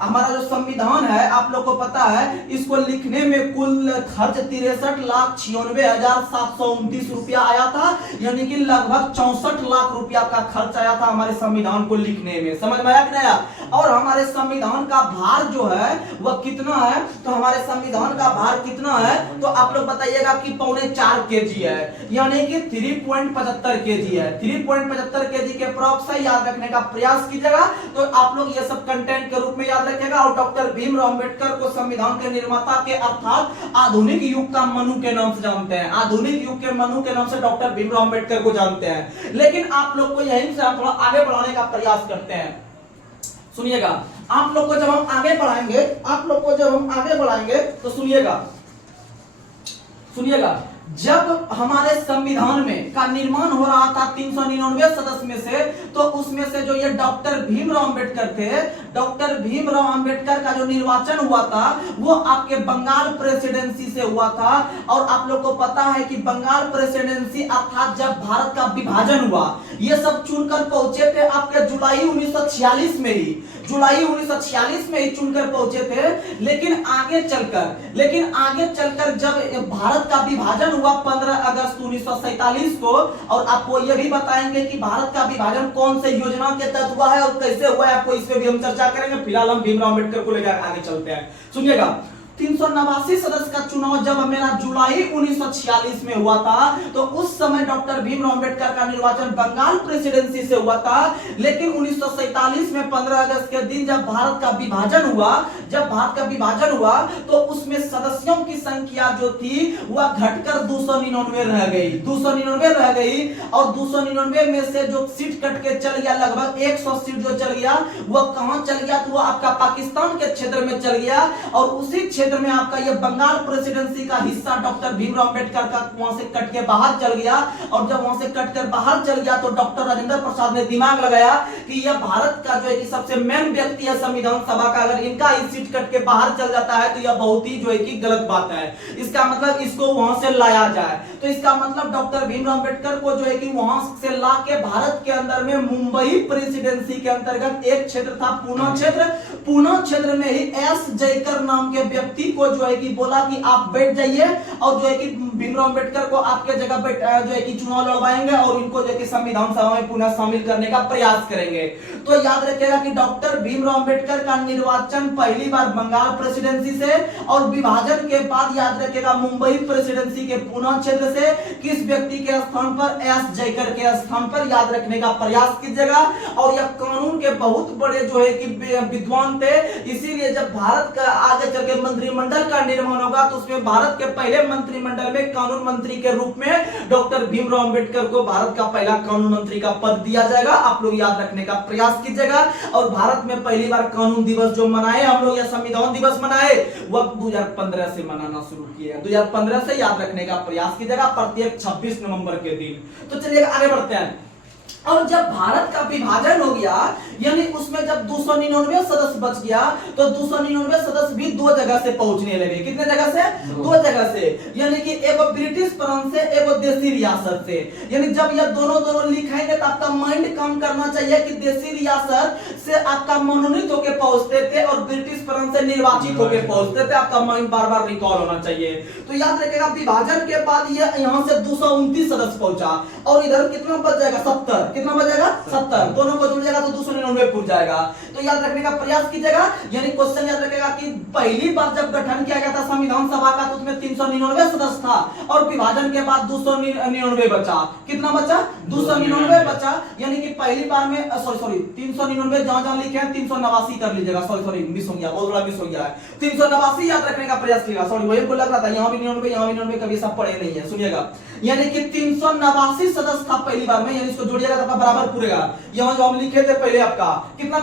हमारा जो संविधान है, आप लोग को पता है, इसको लिखने में कुल खर्च 63,96,729 रुपया आया था, यानी कि लगभग 64 लाख रुपया का खर्च आया था हमारे संविधान को लिखने में। समझ में आया कि नहीं? और हमारे संविधान का भार जो है वह कितना है, तो हमारे संविधान का भार कितना है, तो आप लोग बताइएगा कि 4.25 केजी है, यानी कि 3.75 केजी है, 3.75 केजी के अप्रॉक्स है, याद रखने का प्रयास कीजिएगा। तो आप लोग ये सब कंटेंट के रूप में याद रखिएगा। और डॉक्टर भीमराव अंबेडकर को संविधान के निर्माता के अर्थात आधुनिक युग का मनु के नाम से जानते हैं, आधुनिक युग के मनु के नाम से डॉक्टर भीमराव अंबेडकर को जानते हैं। लेकिन आप लोग को यहीं से हम थोड़ा आगे बढ़ाने का प्रयास करते हैं। सुनिएगा, आप लोग को जब हम आगे बढ़ाएंगे तो सुनिएगा, जब हमारे संविधान में का निर्माण हो रहा था 399 सदस्य में से, तो उसमें से जो ये डॉक्टर भीमराव अंबेडकर थे, डॉक्टर भीमराव अंबेडकर का जो निर्वाचन हुआ था वो आपके बंगाल प्रेसिडेंसी से हुआ था। और आप लोग को पता है कि बंगाल प्रेसिडेंसी अर्थात जब भारत का विभाजन हुआ, ये सब चुनकर पहुंचे थे आपके जुलाई 1946 में ही। जुलाई 1946 में ही चुनकर पहुंचे थे। लेकिन आगे चलकर जब भारत का विभाजन हुआ 15 अगस्त 1947 को, और आपको यह भी बताएंगे कि भारत का विभाजन कौन से योजना के तहत हुआ है और कैसे हुआ है, आपको इस पे भी हम चर्चा करेंगे। फिलहाल हम भीमराव अंबेडकर को लेकर आगे चलते हैं। सुनिएगा, 389 सदस्य का चुनाव जब मेरा जुलाई 1946 में हुआ था, तो उस समय डॉक्टर भीमराव अंबेडकर का निर्वाचन बंगाल प्रेसिडेंसी से हुआ था। लेकिन 1947 में 15 अगस्त के दिन जब भारत का विभाजन हुआ, तो उसमें सदस्यों की संख्या जो थी वह घटकर 299 रह गई। और 299 में से जो सीट कट के चल गया, लगभग 100 सीट जो चल गया, वह कहां चल गया? तो वह आपका पाकिस्तान के क्षेत्र में चल गया। और उसी क्षेत्र में आपका यह बंगाल प्रेसिडेंसी का हिस्सा डॉक्टर भीमराव अंबेडकर का वहां से कट के बाहर चल गया। और जब वहां से कट कर बाहर चल गया, तो डॉक्टर राजेंद्र प्रसाद ने दिमाग लगाया कि यह भारत का जो है कि सबसे मेन व्यक्ति है संविधान सभा का, अगर इनका इस सीट कट के बाहर चल जाता है तो यह बहुत ही जो है कि गलत बात है। इसका मतलब इसको वहां से लाया जाए। तो इसका मतलब डॉक्टर भीमराव अंबेडकर को जो है कि वहां से ला के भारत के अंदर में मुंबई प्रेसिडेंसी के अंतर्गत एक क्षेत्र था, पूना क्षेत्र में ही एस जयकर नाम के व्यक्ति को जो है कि बोला कि आप बैठ जाइए, और जो है कि भीमराव अंबेडकर को आपके जगह जो है कि चुनाव लड़वाएंगे और इनको जो है कि संविधान सभा में पुनः शामिल करने का प्रयास करेंगे। तो याद रखिएगा कि डॉक्टर भीमराव अंबेडकर का निर्वाचन पहली बार बंगाल प्रेसिडेंसी से, और विभाजन के बाद याद रखिएगा मुंबई प्रेसिडेंसी के पूना क्षेत्र से किस व्यक्ति के स्थान पर? एस जयकर के स्थान पर, याद रखने का प्रयास कीजिएगा। और यह कानून के बहुत बड़े जो है कि विद्वान थे, इसीलिए जब भारत का आगे चल के मंत्रिमंडल का निर्माण होगा, तो उसमें भारत के पहले मंत्रिमंडल में कानून मंत्री के रूप में डॉक्टर भीमराव अंबेडकर को भारत का पहला कानून मंत्री का पद दिया जाएगा। आप लोग याद रखने का प्रयास कीजिएगा। और भारत में पहली बार कानून दिवस जो मनाए हम लोग, या संविधान दिवस मनाए, वह 2015 से मनाना शुरू किया। 2015 से याद रखने का प्रयास कीजिएगा, प्रत्येक 26 नवंबर के दिन। तो चलिए आगे बढ़ते हैं। और जब भारत का विभाजन हो गया, यानी उसमें जब 299 सदस्य बच गया, तो 299 सदस्य भी दो जगह से पहुंचने लगे। कितने जगह से? दो जगह से, यानी कि एगो ब्रिटिश प्रांत से, एगो देसी रियासत से। यानी जब ये दोनों लिखेंगे तो आपका माइंड काम करना चाहिए कि देसी रियासत से आपका मनोनीत होकर पहुंचते थे और ब्रिटिश प्रांत से निर्वाचित होकर पहुंचते थे। आपका माइंड बार बार रिकॉल होना चाहिए। तो याद रखिएगा विभाजन के बाद ये यहां से 229 सदस्य पहुंचा, और इधर कितना बच जाएगा? 70। कितना बचेगा? 70। दोनों को जुड़ जाएगा तो 299 पूछ जाएगा। तो याद रखने का प्रयास कीजिएगा। यानी क्वेश्चन याद रखेगा कि पहली बार जब गठन किया गया था संविधान सभा का, तो उसमें 399 सदस्य था, और विभाजन के बाद 299 बचा। कितना बचा? 299 बचा। यानी कि पहली बार में 399 जहां लिखे हैं 389 कर लीजिएगा। मिस हो गया, बहुत बड़ा मिस हो गया है। 389 याद रखने का प्रयास कीजिएगा। वही को लग रहा था यहाँ भी 99, यहाँ भी 99, कभी सब पढ़े नहीं है। सुनिएगा, यानी कि 389 सदस्य था पहली बार में, यानी इसको जोड़िएगा तो बराबर पूरेगा। यहाँ जो हम लिखे थे पहले आपका कितना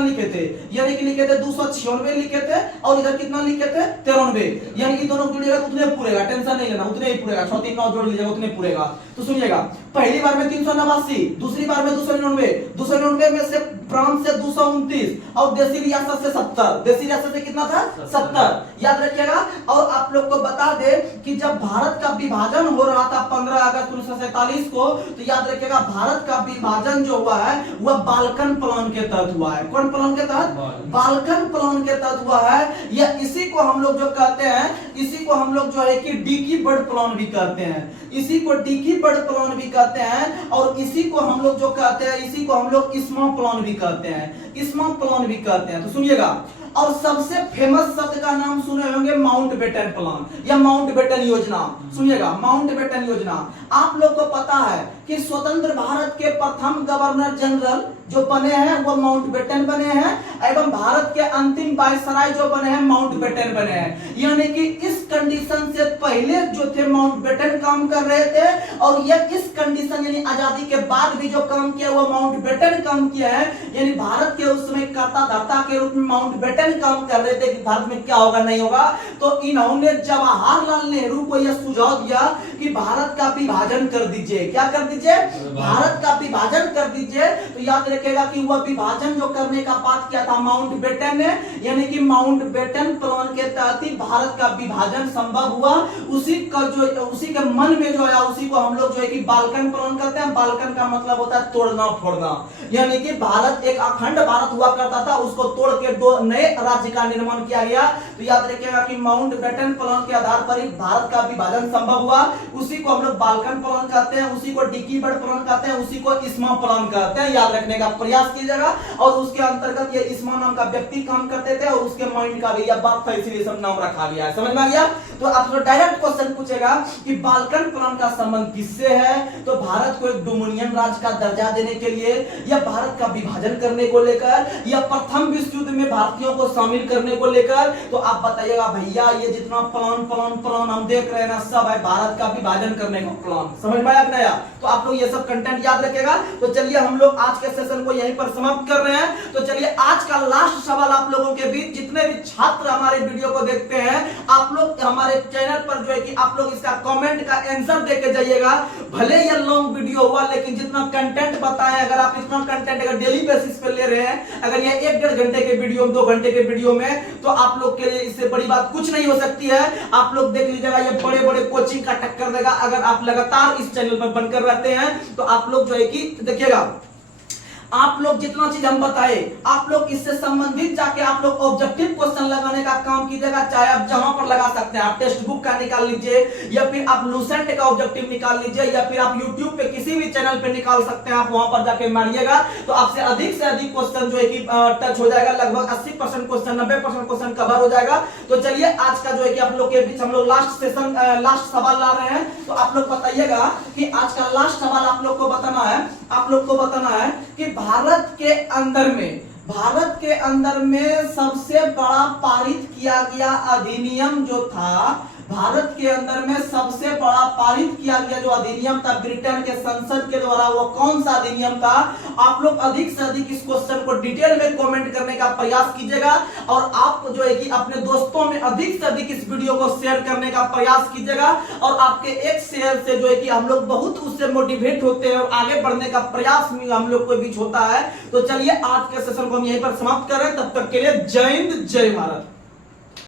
लिखे थे, यानी कि लिखे थे 296 लिखे थे, और इधर कितना लिखे थे? 93। यानी कि दोनों जोड़िएगा तो उतने पूरेगा, टेंशन नहीं लेना, उतने ही पूरेगा। 6 3 9 जोड़ लीजिएगा, उतने पूरेगा। तो सुनिएगा, पहली बार में 389, दूसरी बार में 299 में से प्रांत से 229, और देसी रियासत से 70। देसी रियासत से कितना था? 70। याद रखिएगा। और आप लोग को बता दे कि जब भारत का विभाजन हो रहा था 15 अगस्त 1947 को, तो याद रखिएगा भारत का विभाजन जो हुआ है वह बाल्कन प्लान के तहत हुआ है। कौन प्लान के तहत? बाल्कन प्लान के तहत हुआ है। या इसी को हम लोग जो कहते हैं, इसी को हम लोग जो है कि डिकी बर्ड प्लान भी कहते हैं, इसी को डिकी बर्ड प्लान भी कहते हैं। और इसी को हम लोग जो कहते हैं, इसी को हम लोग इस्मा प्लान भी कहते हैं, इस्मा प्लान भी कहते हैं। तो सुनिएगा, और सबसे फेमस शब्द का नाम सुने होंगे माउंटबेटन प्लान या माउंटबेटन योजना। सुनिएगा, माउंटबेटन योजना। आप लोग को पता है कि स्वतंत्र भारत के प्रथम गवर्नर जनरल जो बने हैं वो माउंटबेटन बने हैं, एवं भारत के अंतिम वायसराय जो बने हैं माउंटबेटन बने हैं। यानी कि इस कंडीशन से पहले जो थे माउंटबेटन काम कर रहे थे, और ये इस कंडीशन यानी आजादी के बाद भी जो काम किया वो माउंटबेटन काम किया है। यानी भारत के उस समय कर्ता धर्ता के रूप में माउंटबेटन काम कर रहे थे कि भारत में क्या होगा नहीं होगा। तो इन्होंने जवाहरलाल नेहरू को यह सुझाव दिया कि भारत का विभाजन कर दीजिए। क्या कर दीजिए? भारत का विभाजन कर दीजिए। तो याद रखिएगा कि वह विभाजन जो करने का बात किया था माउंटबेटन ने, यानी कि माउंटबेटन प्लान के तहत ही भारत का विभाजन संभव हुआ। उसी के मन में जो आया उसी को हम लोग जो है कि बाल्कन प्लान करते हैं। बाल्कन का मतलब होता है तोड़ना फोड़ना, यानी कि भारत एक अखंड भारत हुआ करता था, उसको तोड़ के दो नए राज्य का निर्माण किया गया। तो याद रखिएगा कि माउंटबेटन प्लान के आधार पर ही भारत का विभाजन संभव हुआ। उसी को हम लोग बाल्कन प्लान कहते हैं, उसी को डिकी बर्ड प्लान कहते हैं, उसी को इस्मा प्लान कहते हैं। याद रखने का प्रयास कीजिएगा। और उसके अंतर्गत ये इस्मा नाम का व्यक्ति काम करते थे और उसके माइंड का भी यह बात था, इसीलिए सब नाम रखा गया है। समझ में आ गया? तो आप लोग डायरेक्ट क्वेश्चन पूछेगा कि बाल्कन प्लान का संबंध किससे है, तो भारत को एक डोमिनियन राज्य का दर्जा देने के लिए, या भारत का विभाजन करने को लेकर, या प्रथम विश्व युद्ध में भारतीयों को शामिल करने को लेकर। तो आप बताइएगा भैया ये जितना प्लान प्लान प्लान हम देख रहे हैं ना, सब है भारत का विभाजन करने का प्लान। समझ में आया कि नहीं? तो आप लोग ये सब कंटेंट याद रखेगा। तो चलिए हम लोग आज के सेशन को यहीं पर समाप्त कर रहे हैं। तो चलिए आज का लास्ट सवाल आप लोगों के बीच, जितने भी छात्र हमारे वीडियो को देखते हैं, आप लोग हमारे चैनल पर जो है कि आप लोग इसका कमेंट का आंसर देके जाइएगा। भले ये लॉन्ग वीडियो हुआ, लेकिन जितना कंटेंट बताएं, अगर आप इतना कंटेंट अगर डेली बेसिस पे ले रहे हैं, अगर ये 1-1.5 घंटे के वीडियो, 2 घंटे के वीडियो में, तो आप लोग के लिए इससे बड़ी बात कुछ नहीं हो सकती है। आप लोग देख लीजिएगा, ये बड़े बड़े कोचिंग का टक्कर देगा अगर आप लगातार इस चैनल पर बनकर रहते हैं। तो आप लोग जो है कि देखिएगा, आप लोग जितना चीज हम बताए, आप लोग इससे संबंधित जाके आप लोग ऑब्जेक्टिव क्वेश्चन लगाने का काम कीजिएगा। चाहे आप जहां पर लगा सकते हैं, आप टेक्स्ट बुक का निकाल लीजिए, या फिर आप लूसेंट का ऑब्जेक्टिव निकाल लीजिए, या फिर आप यूट्यूब पे किसी भी चैनल पे निकाल सकते हैं। आप वहां पर जाके मारिएगा तो आपसे अधिक से अधिक क्वेश्चन जो है कि टच हो जाएगा। लगभग 80% क्वेश्चन, 90% क्वेश्चन कवर हो जाएगा। तो चलिए आज का जो है कि आप लोग के बीच हम लोग लास्ट सवाल ला रहे हैं। तो आप लोग बताइएगा कि आज का लास्ट सवाल आप लोग को बताना है कि भारत के अंदर में सबसे बड़ा पारित किया गया अधिनियम जो था, भारत के अंदर में सबसे बड़ा पारित किया गया जो अधिनियम था ब्रिटेन के संसद के द्वारा, वो कौन सा अधिनियम था? आप लोग अधिक से अधिक इस क्वेश्चन को डिटेल में कमेंट करने का प्रयास कीजिएगा। और आप जो है कि अपने दोस्तों में अधिक से अधिक इस वीडियो को शेयर करने का प्रयास कीजिएगा। और आपके एक शेयर से जो है कि हम लोग बहुत उससे मोटिवेट होते हैं और आगे बढ़ने का प्रयास हम लोग के बीच होता है। तो चलिए आज के सेशन को हम यहीं पर समाप्त कर रहे हैं। तब तक के लिए जय हिंद, जय भारत।